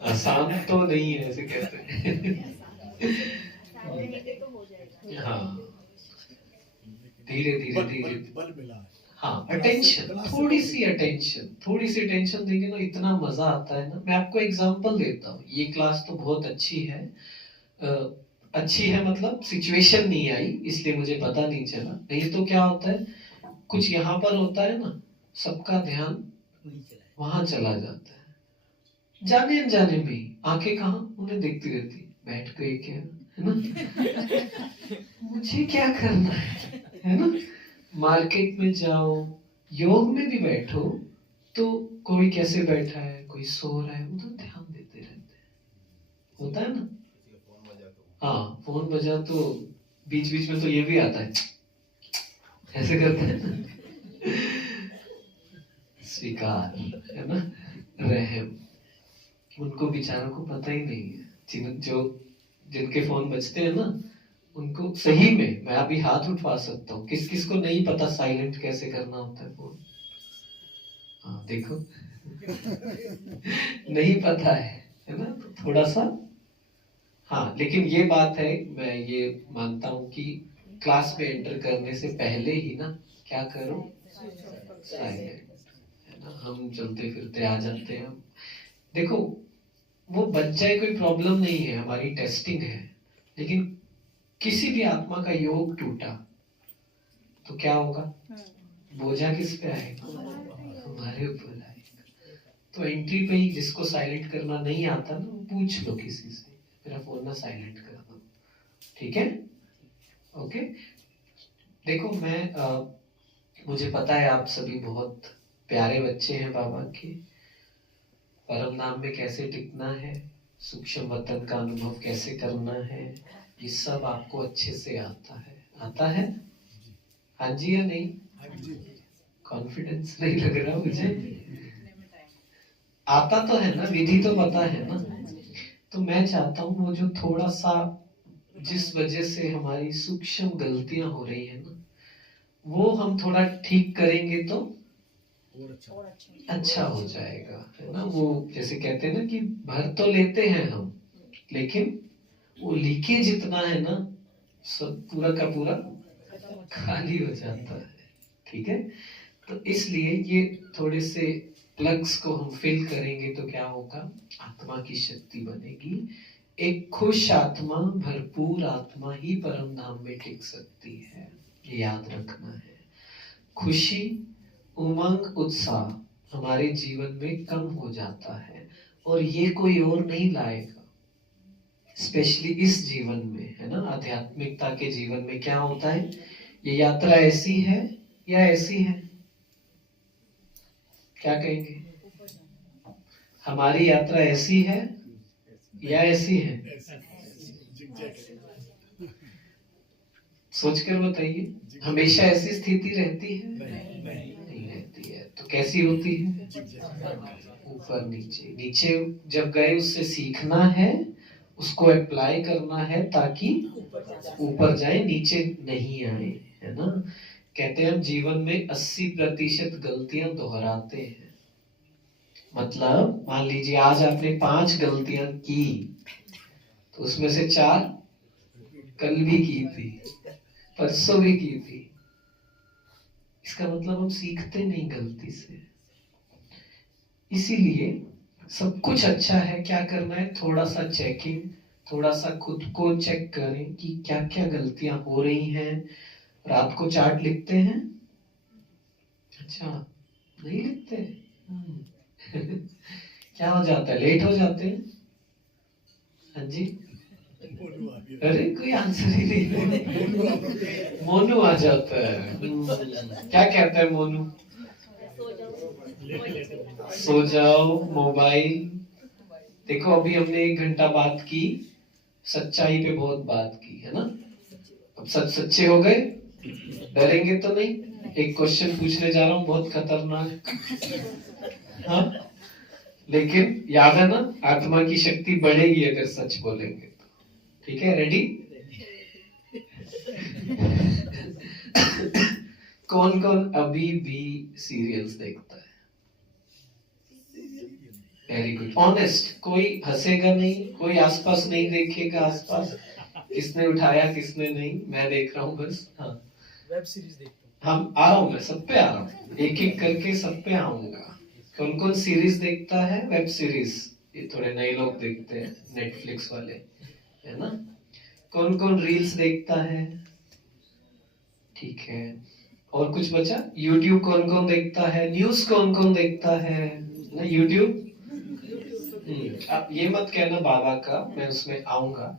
आसान तो नहीं है, ऐसे कहते हैं। हाँ, धीरे धीरे धीरे बल मिला। हाँ, अटेंशन, थोड़ी सी अटेंशन देंगे ना, इतना मजा आता है ना। मैं आपको एग्जांपल देता हूँ, ये क्लास तो बहुत अच्छी है। अच्छी है, मतलब सिचुएशन नहीं आई इसलिए मुझे पता नहीं चला। नहीं तो क्या होता है, कुछ यहाँ पर होता है ना, सबका ध्यान वहां चला जाता है, जाने अनजाने में आंखें कहाँ उन्हें देखती रहती, बैठ गए क्या, है ना, मुझे क्या करना है ना। मार्केट में जाओ, योग में भी बैठो तो कोई कैसे बैठा है, कोई सो रहा है, वो तो ध्यान देते रहते हैं, होता है ना। हाँ, फोन बजा तो बीच बीच में तो ये भी आता है, ऐसे करते हैं ना। स्वीकार, है ना, रहम, उनको बेचारों को पता ही नहीं है, जिनके फोन बजते हैं ना, उनको सही में मैं अभी हाथ उठवा सकता हूँ, किस किस को नहीं पता साइलेंट कैसे करना होता है फोन। हाँ देखो, नहीं पता है ना, तो थोड़ा सा। हाँ, लेकिन ये बात है, मैं ये मानता हूँ कि क्लास में एंटर करने से पहले ही ना क्या करो, साइलेंट, है ना। हम चलते फिरते आ जाते हैं, देखो वो बच जाए कोई प्रॉब्लम नहीं है, हमारी टेस्टिंग है, लेकिन किसी भी आत्मा का योग टूटा तो क्या होगा, बोझा किस पे आएगा, हमारे ऊपर आएगा। तो एंट्री पे ही जिसको साइलेंट करना नहीं आता ना, पूछ लो किसी से, मेरा फोन ना साइलेंट कर दो, ठीक है, ओके। देखो मैं मुझे पता है आप सभी बहुत प्यारे बच्चे हैं बाबा के, परम धाम में कैसे टिकना है, सूक्ष्म वतन का अनुभव कैसे करना है, ये सब आपको अच्छे से आता है। हाँ जी या नहीं? कॉन्फिडेंस नहीं लग रहा मुझे, आता तो है ना, विधि तो पता है ना। तो मैं चाहता हूँ वो जो थोड़ा सा, जिस वजह से हमारी सूक्ष्म गलतियां हो रही है ना, वो हम थोड़ा ठीक करेंगे तो अच्छा हो जाएगा, है ना। वो जैसे कहते हैं ना कि भर तो लेते हैं हम, लेकिन वो लीकेज इतना है ना, सब पूरा का पूरा खाली हो जाता है, ठीक है। तो इसलिए ये थोड़े से प्लग्स को हम फिल करेंगे तो क्या होगा, आत्मा की शक्ति बनेगी। एक खुश आत्मा, भरपूर आत्मा ही परम धाम में टिक सकती है, ये याद रखना है। खुशी, उमंग, उत्साह हमारे जीवन में कम हो जाता है, और ये कोई और नहीं लाएगा, स्पेशली इस जीवन में, है ना। आध्यात्मिकता के जीवन में क्या होता है, ये यात्रा ऐसी है या ऐसी है, क्या कहेंगे, हमारी यात्रा ऐसी है या ऐसी है, सोचकर बताइए। हमेशा ऐसी स्थिति रहती है, नहीं रहती है। तो कैसी होती है, ऊपर नीचे। नीचे जब गए उससे सीखना है, उसको अप्लाई करना है ताकि ऊपर जाए, नीचे नहीं आए, है ना। कहते हैं हम जीवन में 80% गलतियां दोहराते हैं। मतलब मान लीजिए आज आपने 5 गलतियां की, तो उसमें से 4 कल भी की थी, परसों भी की थी। इसका मतलब हम सीखते नहीं गलती से। इसीलिए सब कुछ अच्छा है, क्या करना है, थोड़ा सा चेकिंग, थोड़ा सा खुद को चेक करें कि क्या क्या गलतियां हो रही हैं। रात को चार्ट लिखते हैं, अच्छा नहीं लिखते क्या हो जाता है, लेट हो जाते हैं। हाँ जी, अरे कोई आंसर ही नहीं, मोनू आ जाता है। क्या कहता है मोनू, सो जाओ, मोबाइल। देखो अभी हमने 1 घंटा बात की, सच्चाई पे बहुत बात की, है ना। अब सच्चे हो गए, डरेंगे तो नहीं। एक क्वेश्चन पूछने जा रहा हूँ बहुत खतरनाक, हाँ, लेकिन याद है ना, आत्मा की शक्ति बढ़ेगी अगर सच बोलेंगे तो, ठीक है। रेडी? कौन कौन अभी भी सीरियल्स देखता है? Very good, honest. कोई हंसेगा नहीं, कोई आसपास नहीं देखेगा, आसपास किसने उठाया किसने नहीं, मैं देख रहा हूँ बस। हाँ, वेब सीरीज देखता हूँ। हम आ रहा हूँ, मैं सब पे आ रहा हूँ, एक एक करके सब पे आऊंगा। कौन कौन सीरीज देखता है, वेब सीरीज? ये थोड़े नए लोग देखते हैं, नेटफ्लिक्स वाले, है ना। कौन कौन रील्स देखता है? ठीक है, और कुछ बचा? यूट्यूब कौन कौन देखता है? न्यूज कौन कौन देखता है? ना यूट्यूब। आप ये मत कहना बाबा का, मैं उसमें आऊंगा।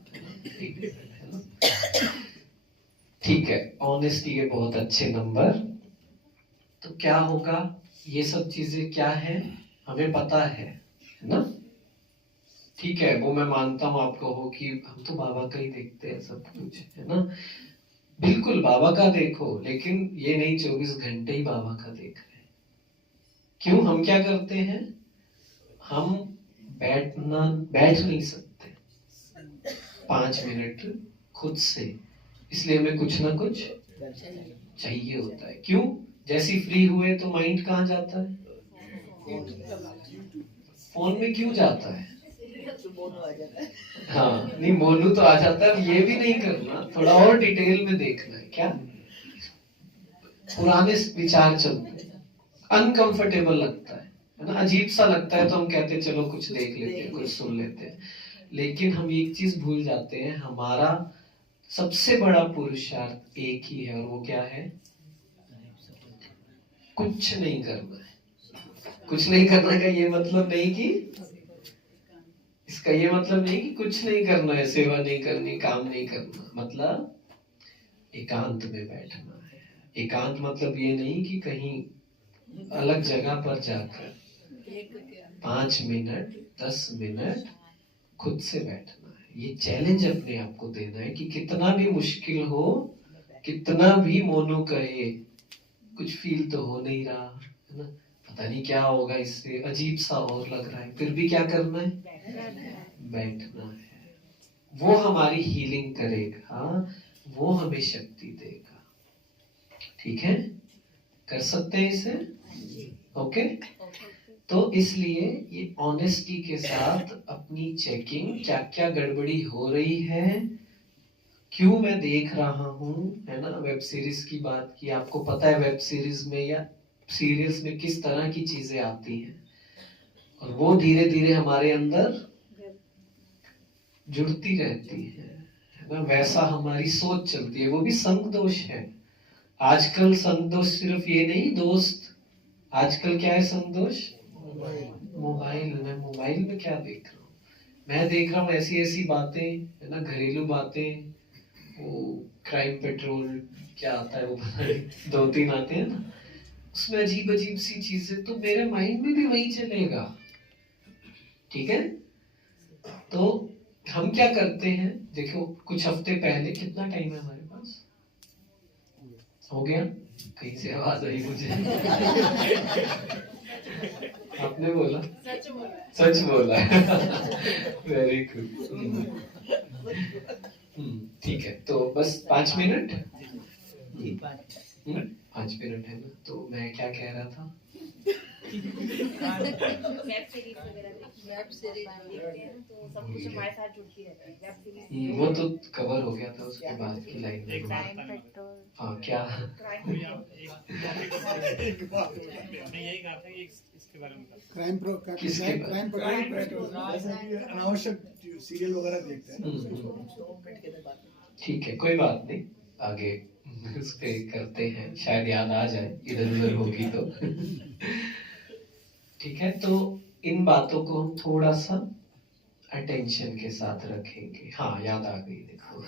ठीक है, ऑनेस्टी के बहुत अच्छे नंबर। तो क्या होगा, ये सब चीजें क्या है हमें पता है ना? ठीक है, वो मैं मानता हूँ आपको हो कि हम तो बाबा का ही देखते हैं सब कुछ, है ना? बिल्कुल बाबा का देखो, लेकिन ये नहीं 24 घंटे ही बाबा का देख रहे हैं। क्यों? हम क्या करते हैं, हम बैठ नहीं सकते 5 मिनट खुद से, इसलिए हमें कुछ ना कुछ चाहिए होता है। क्यों? जैसी फ्री हुए तो माइंड कहाँ जाता है? फोन में क्यों जाता है? हाँ, नहीं मोनू तो आ जाता है। ये भी नहीं करना, थोड़ा और डिटेल में देखना है। क्या पुराने विचार चलते हैं, अनकंफर्टेबल लगता है ना, अजीब सा लगता है, तो हम कहते हैं चलो कुछ देख लेते हैं, कुछ सुन लेते हैं। लेकिन हम एक चीज भूल जाते हैं, हमारा सबसे बड़ा पुरुषार्थ एक ही है, और वो क्या है? कुछ नहीं करना है। कुछ नहीं करना का ये मतलब नहीं कि, इसका ये मतलब नहीं कि कुछ नहीं करना है, सेवा नहीं करनी, काम नहीं करना। मतलब एकांत में बैठना है। एकांत मतलब ये नहीं कि कहीं अलग जगह पर जाकर 5 मिनट 10 मिनट खुद से बैठना है। ये चैलेंज अपने आप को देना है कि कितना भी मुश्किल हो, कितना भी मोनू कहे कुछ फील तो हो नहीं रहा है ना, पता नहीं क्या होगा, इससे अजीब सा और लग रहा है, फिर भी क्या करना है? बैठना है। वो हमारी हीलिंग करेगा, वो हमें शक्ति देगा। ठीक है, कर सकते हैं इसे? ओके। तो इसलिए ये ऑनेस्टी के साथ अपनी चेकिंग, क्या क्या गड़बड़ी हो रही है, क्यों मैं देख रहा हूँ, है ना? वेब सीरीज की बात की, आपको पता है वेब सीरीज में या सीरियल्स में किस तरह की चीजें आती हैं, और वो धीरे धीरे हमारे अंदर जुड़ती रहती है ना? वैसा हमारी सोच चलती है, वो भी संग दोष है। आजकल संग दोष सिर्फ ये नहीं दोस्त, आजकल क्या है संग दोष? मोबाइल। मैं मोबाइल में क्या देख रहा हूँ? मैं देख रहा हूँ ऐसी ऐसी बातें, है ना, घरेलू बातें, वो क्राइम पेट्रोल क्या आता है वो पता नहीं, 2-3 आते हैं ना, उसमें अजीब अजीब सी चीजें, तो मेरे माइंड में भी वही चलेगा। ठीक है, तो हम क्या करते हैं, देखो कुछ हफ्ते पहले, कितना टाइम है हमारे पास? हो गया? कहीं से आवाज आई मुझे। आपने बोला? सच बोला। Very good. ठीक है, तो बस 5 मिनट। 5 मिनट है ना, तो मैं क्या कह रहा था? वेब सीरीज वगैरह देखते हैं तो सब कुछ हमारे साथ जुड़ती रहती है। वेब सीरीज वो तो कवर हो गया था, उसके बाद की लाइन में। हाँ, क्या? अनावश्यक सीरियल वगैरह देखते हैं। ठीक है, कोई बात नहीं, आगे उस पे करते हैं, शायद याद आ जाए इधर उधर होगी तो। ठीक है, तो इन बातों को हम थोड़ा सा अटेंशन के साथ रखेंगे। हाँ, याद आ गई, देखो।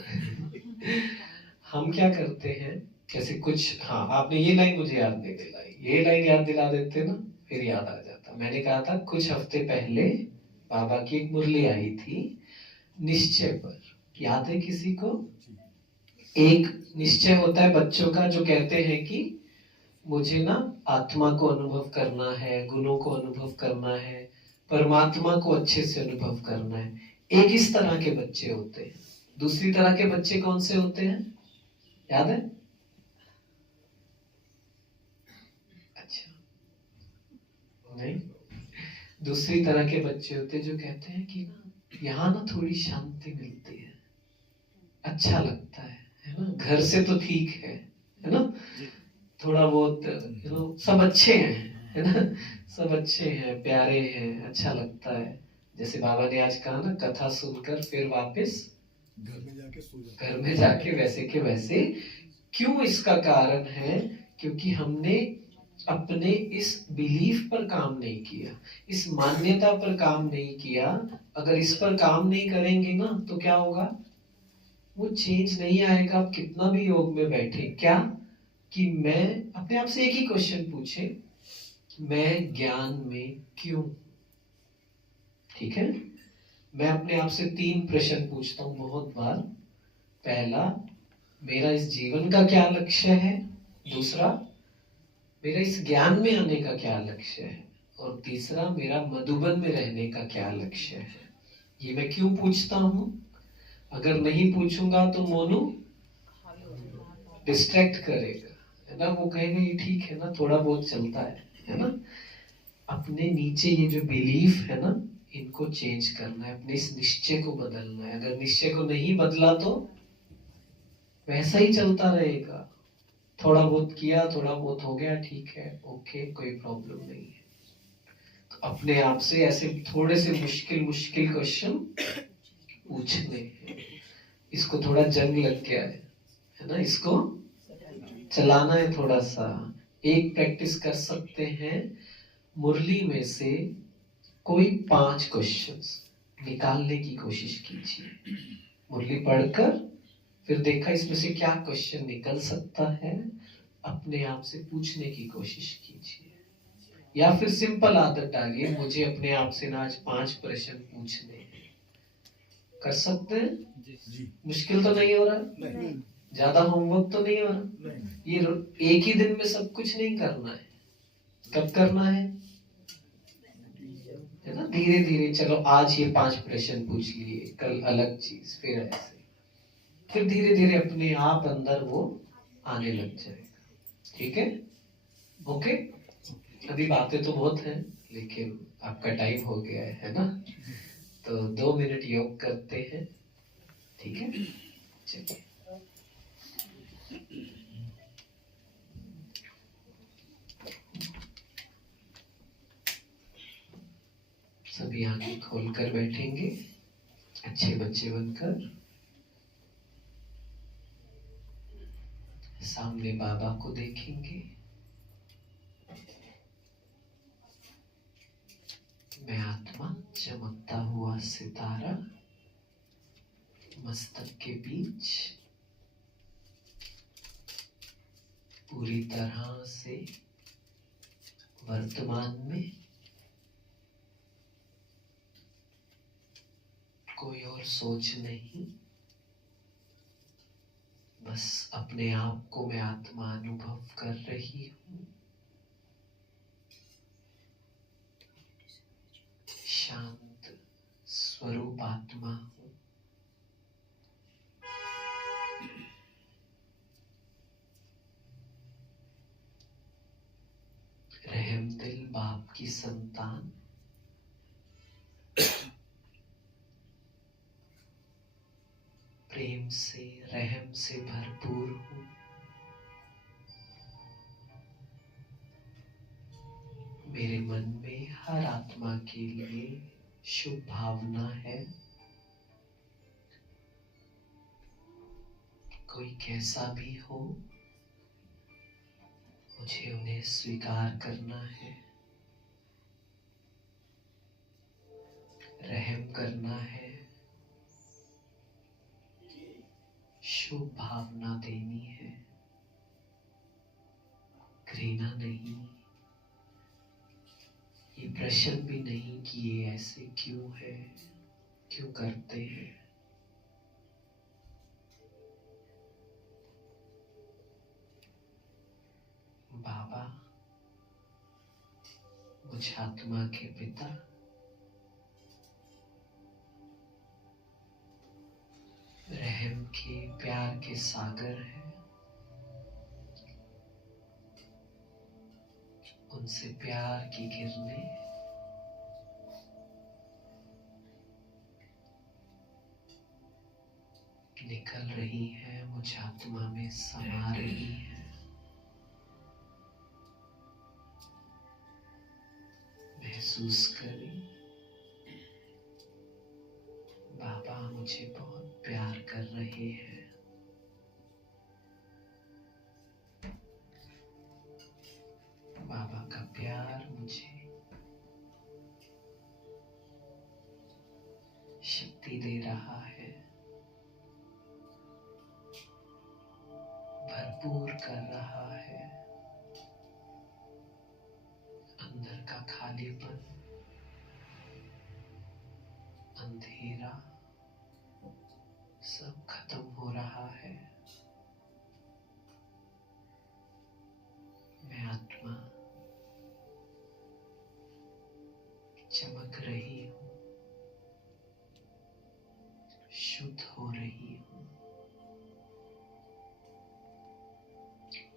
हम क्या करते हैं, जैसे कुछ, हाँ आपने ये लाइन मुझे याद नहीं दिलाई, ये लाइन याद दिला देते ना, फिर याद आ जाता। मैंने कहा था कुछ हफ्ते पहले बाबा की एक मुरली आई थी निश्चय पर, याद है किसी को? एक निश्चय होता है बच्चों का, जो कहते हैं कि मुझे ना आत्मा को अनुभव करना है, गुणों को अनुभव करना है, परमात्मा को अच्छे से अनुभव करना है। एक इस तरह के बच्चे होते हैं। दूसरी तरह के बच्चे कौन से होते हैं, याद है? अच्छा, नहीं, दूसरी तरह के बच्चे होते हैं जो कहते हैं कि यहाँ ना थोड़ी शांति मिलती है, अच्छा लगता है ना, घर से तो ठीक है ना, थोड़ा बहुत सब अच्छे हैं, है ना, सब अच्छे हैं, प्यारे हैं, अच्छा लगता है। जैसे बाबा ने आज कहा ना, कथा सुनकर फिर वापस घर में जाके सो जाते घर में जाके वैसे के वैसे। क्यों? इसका कारण है क्योंकि हमने अपने इस बिलीफ पर काम नहीं किया, इस मान्यता पर काम नहीं किया। अगर इस पर काम नहीं करेंगे ना तो क्या होगा? वो चेंज नहीं आएगा। आप कितना भी योग में बैठे, क्या कि मैं अपने आप से एक ही क्वेश्चन पूछे, मैं ज्ञान में क्यों? ठीक है, मैं अपने आप से 3 प्रश्न पूछता हूं बहुत बार। पहला, मेरा इस जीवन का क्या लक्ष्य है? दूसरा, मेरा इस ज्ञान में आने का क्या लक्ष्य है? और तीसरा, मेरा मधुबन में रहने का क्या लक्ष्य है? ये मैं क्यों पूछता हूं? अगर नहीं पूछूंगा तो मोनू डिस्ट्रैक्ट करेगा, है ना। वो कहेगा ये ठीक है ना, थोड़ा बहुत चलता है ना। अपने नीचे ये जो बिलीफ है ना, इनको चेंज करना है, अपने इस निश्चय को बदलना है। अगर निश्चय को नहीं बदला तो वैसा ही चलता रहेगा। थोड़ा बहुत किया, थोड़ा बहुत हो गया, ठीक है, ओके, कोई प्रॉब्लम नहीं है। तो अपने आप से ऐसे थोड़े से मुश्किल क्वेश्चन पूछने हैं। इसको थोड़ा जंग लग गया है ना, इसको चलाना है थोड़ा सा। एक प्रैक्टिस कर सकते हैं, मुरली में से कोई 5 क्वेश्चंस निकालने की कोशिश कीजिए। मुरली पढ़कर फिर देखा इसमें से क्या क्वेश्चन निकल सकता है, अपने आप से पूछने की कोशिश कीजिए। या फिर सिंपल आदत डालिए, मुझे अपने आप से ना आज 5 प्रश्न पूछने हैं। कर सकते हैं? जी। मुश्किल तो नहीं हो रहा? नहीं। ज्यादा होमवर्क तो नहीं हो रहा? नहीं। ये एक ही दिन में सब कुछ नहीं करना है। कब करना है ना? धीरे धीरे। चलो आज ये 5 प्रश्न पूछ लिए, कल अलग चीज, फिर ऐसे, फिर धीरे धीरे अपने आप अंदर वो आने लग जाएगा। ठीक है, ओके। अभी बातें तो बहुत हैं, लेकिन आपका टाइम हो गया है ना, तो 2 मिनट योग करते हैं। ठीक है, चलिए। सभी आंखें खोलकर बैठेंगे, अच्छे बच्चे बनकर। सामने बाबा को देखेंगे। मैं आत्मा, चमकता हुआ सितारा, मस्तक के बीच, पूरी तरह से वर्तमान में। कोई और सोच नहीं, बस अपने आप को मैं आत्मा अनुभव कर रही हूँ। शांत स्वरूप आत्मा हूँ। रहमदिल बाप की संतान, प्रेम से, रहम से भरपूर हूँ। मेरे मन में हर आत्मा के लिए शुभ भावना है। कोई कैसा भी हो, मुझे उन्हें स्वीकार करना है, रहम करना है, शुभ भावना देनी है, घृणा नहीं। ये प्रश्न भी नहीं कि ये ऐसे क्यों है, क्यों करते हैं। बाबा, मुझ आत्मा के पिता, रहम के, प्यार के सागर है। उनसे प्यार की किरणें निकल रही है, मुझ आत्मा में समा रही है। महसूस करें, बाबा मुझे बहुत प्यार कर रहे हैं। बाबा का प्यार मुझे शक्ति दे रहा है, भरपूर कर रहा है। अंदर का खालीपन, अंधेरा सब खत्म हो रहा है। मैं आत्मा चमक रही हूँ, शुद्ध हो रही हूँ।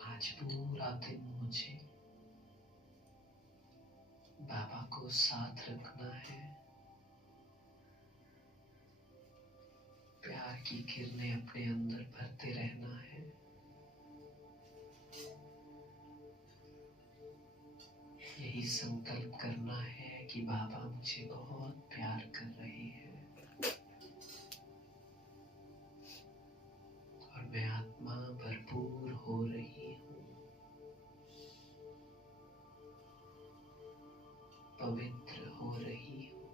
आज पूरा दिन मुझे बाबा को साथ रखना है। प्यार की किरणें अपने अंदर भरते रहना है। यही संकल्प करना है कि बाबा मुझे बहुत प्यार कर रहे हैं और मैं आत्मा भरपूर हो रही हूँ, पवित्र हो रही हूँ।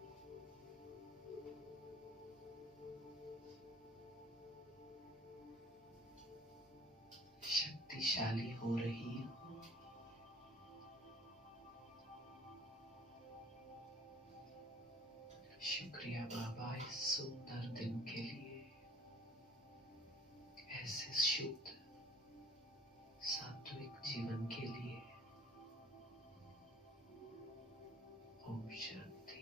शक्तिशाली हो रही हूँ। शुक्रिया बाबा इस सुंदर दिन के लिए, ऐसे शुद्ध सात्विक जीवन के लिए। ओम शांति।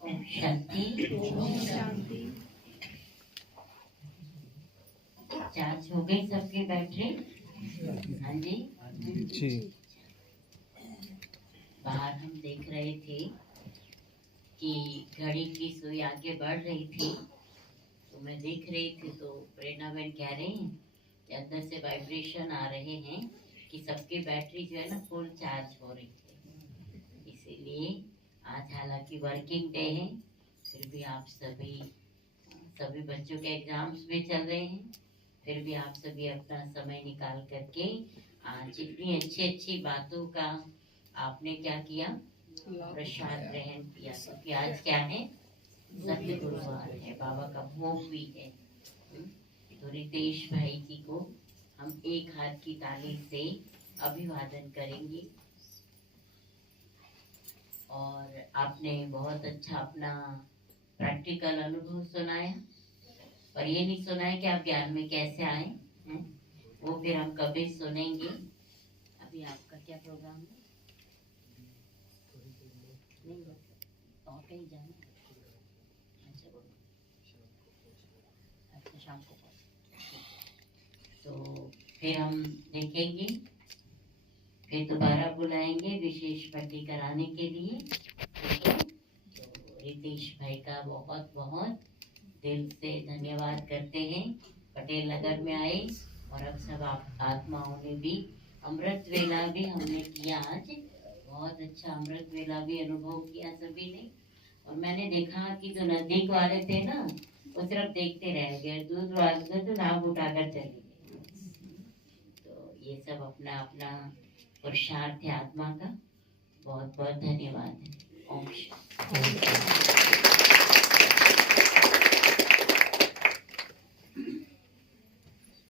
ओम शांति। ओम शांति। चार्ज हो गई सबकी बैटरी? हाँ जी जी। बाहर हम देख रहे थे कि घड़ी की सुई आगे बढ़ रही थी, तो मैं देख रही थी तो प्रेरणा बहन कह रही हैं कि अंदर से वाइब्रेशन आ रहे हैं कि सबकी बैटरी जो है ना फुल चार्ज हो रही है। इसीलिए आज हालांकि वर्किंग डे है, फिर भी आप सभी बच्चों के एग्जाम्स भी चल रहे हैं, फिर भी आप सभी अपना समय निकाल करके आज इतनी अच्छी अच्छी बातों का आपने क्या किया, प्रसाद ग्रहण किया। क्योंकि आज क्या है, सत्य गुरुवार है, बाबा का भोग भी है। तो रितेश भाई जी को हम एक हाथ की ताली से अभिवादन करेंगे। और आपने बहुत अच्छा अपना प्रैक्टिकल अनुभव सुनाया, पर ये नहीं सुनाया कि आप ज्ञान में कैसे आए हैं, वो फिर हम कभी सुनेंगे। अभी आपका क्या प्रोग्राम है? नहीं और कहीं जाना? अच्छा बोलो। अच्छा शाम को तो फिर हम देखेंगे, फिर दोबारा बुलाएंगे विशेष पार्टी कराने के लिए। तो रितेश भाई का बहुत बहुत दिल से धन्यवाद करते हैं। पटेल नगर में आए और अब सब आत्माओं ने भी अमृत वेला भी हमने किया आज, बहुत अच्छा अमृत वेला भी अनुभव किया सभी ने। और मैंने देखा कि जो नजदीक वाले थे ना, वो सिर्फ देखते रह गए, दूध वाले तो लाभ उठाकर चले गए। तो ये सब अपना अपना पुरुषार्थ है आत्मा का। बहुत बहुत धन्यवाद। ओम शांति।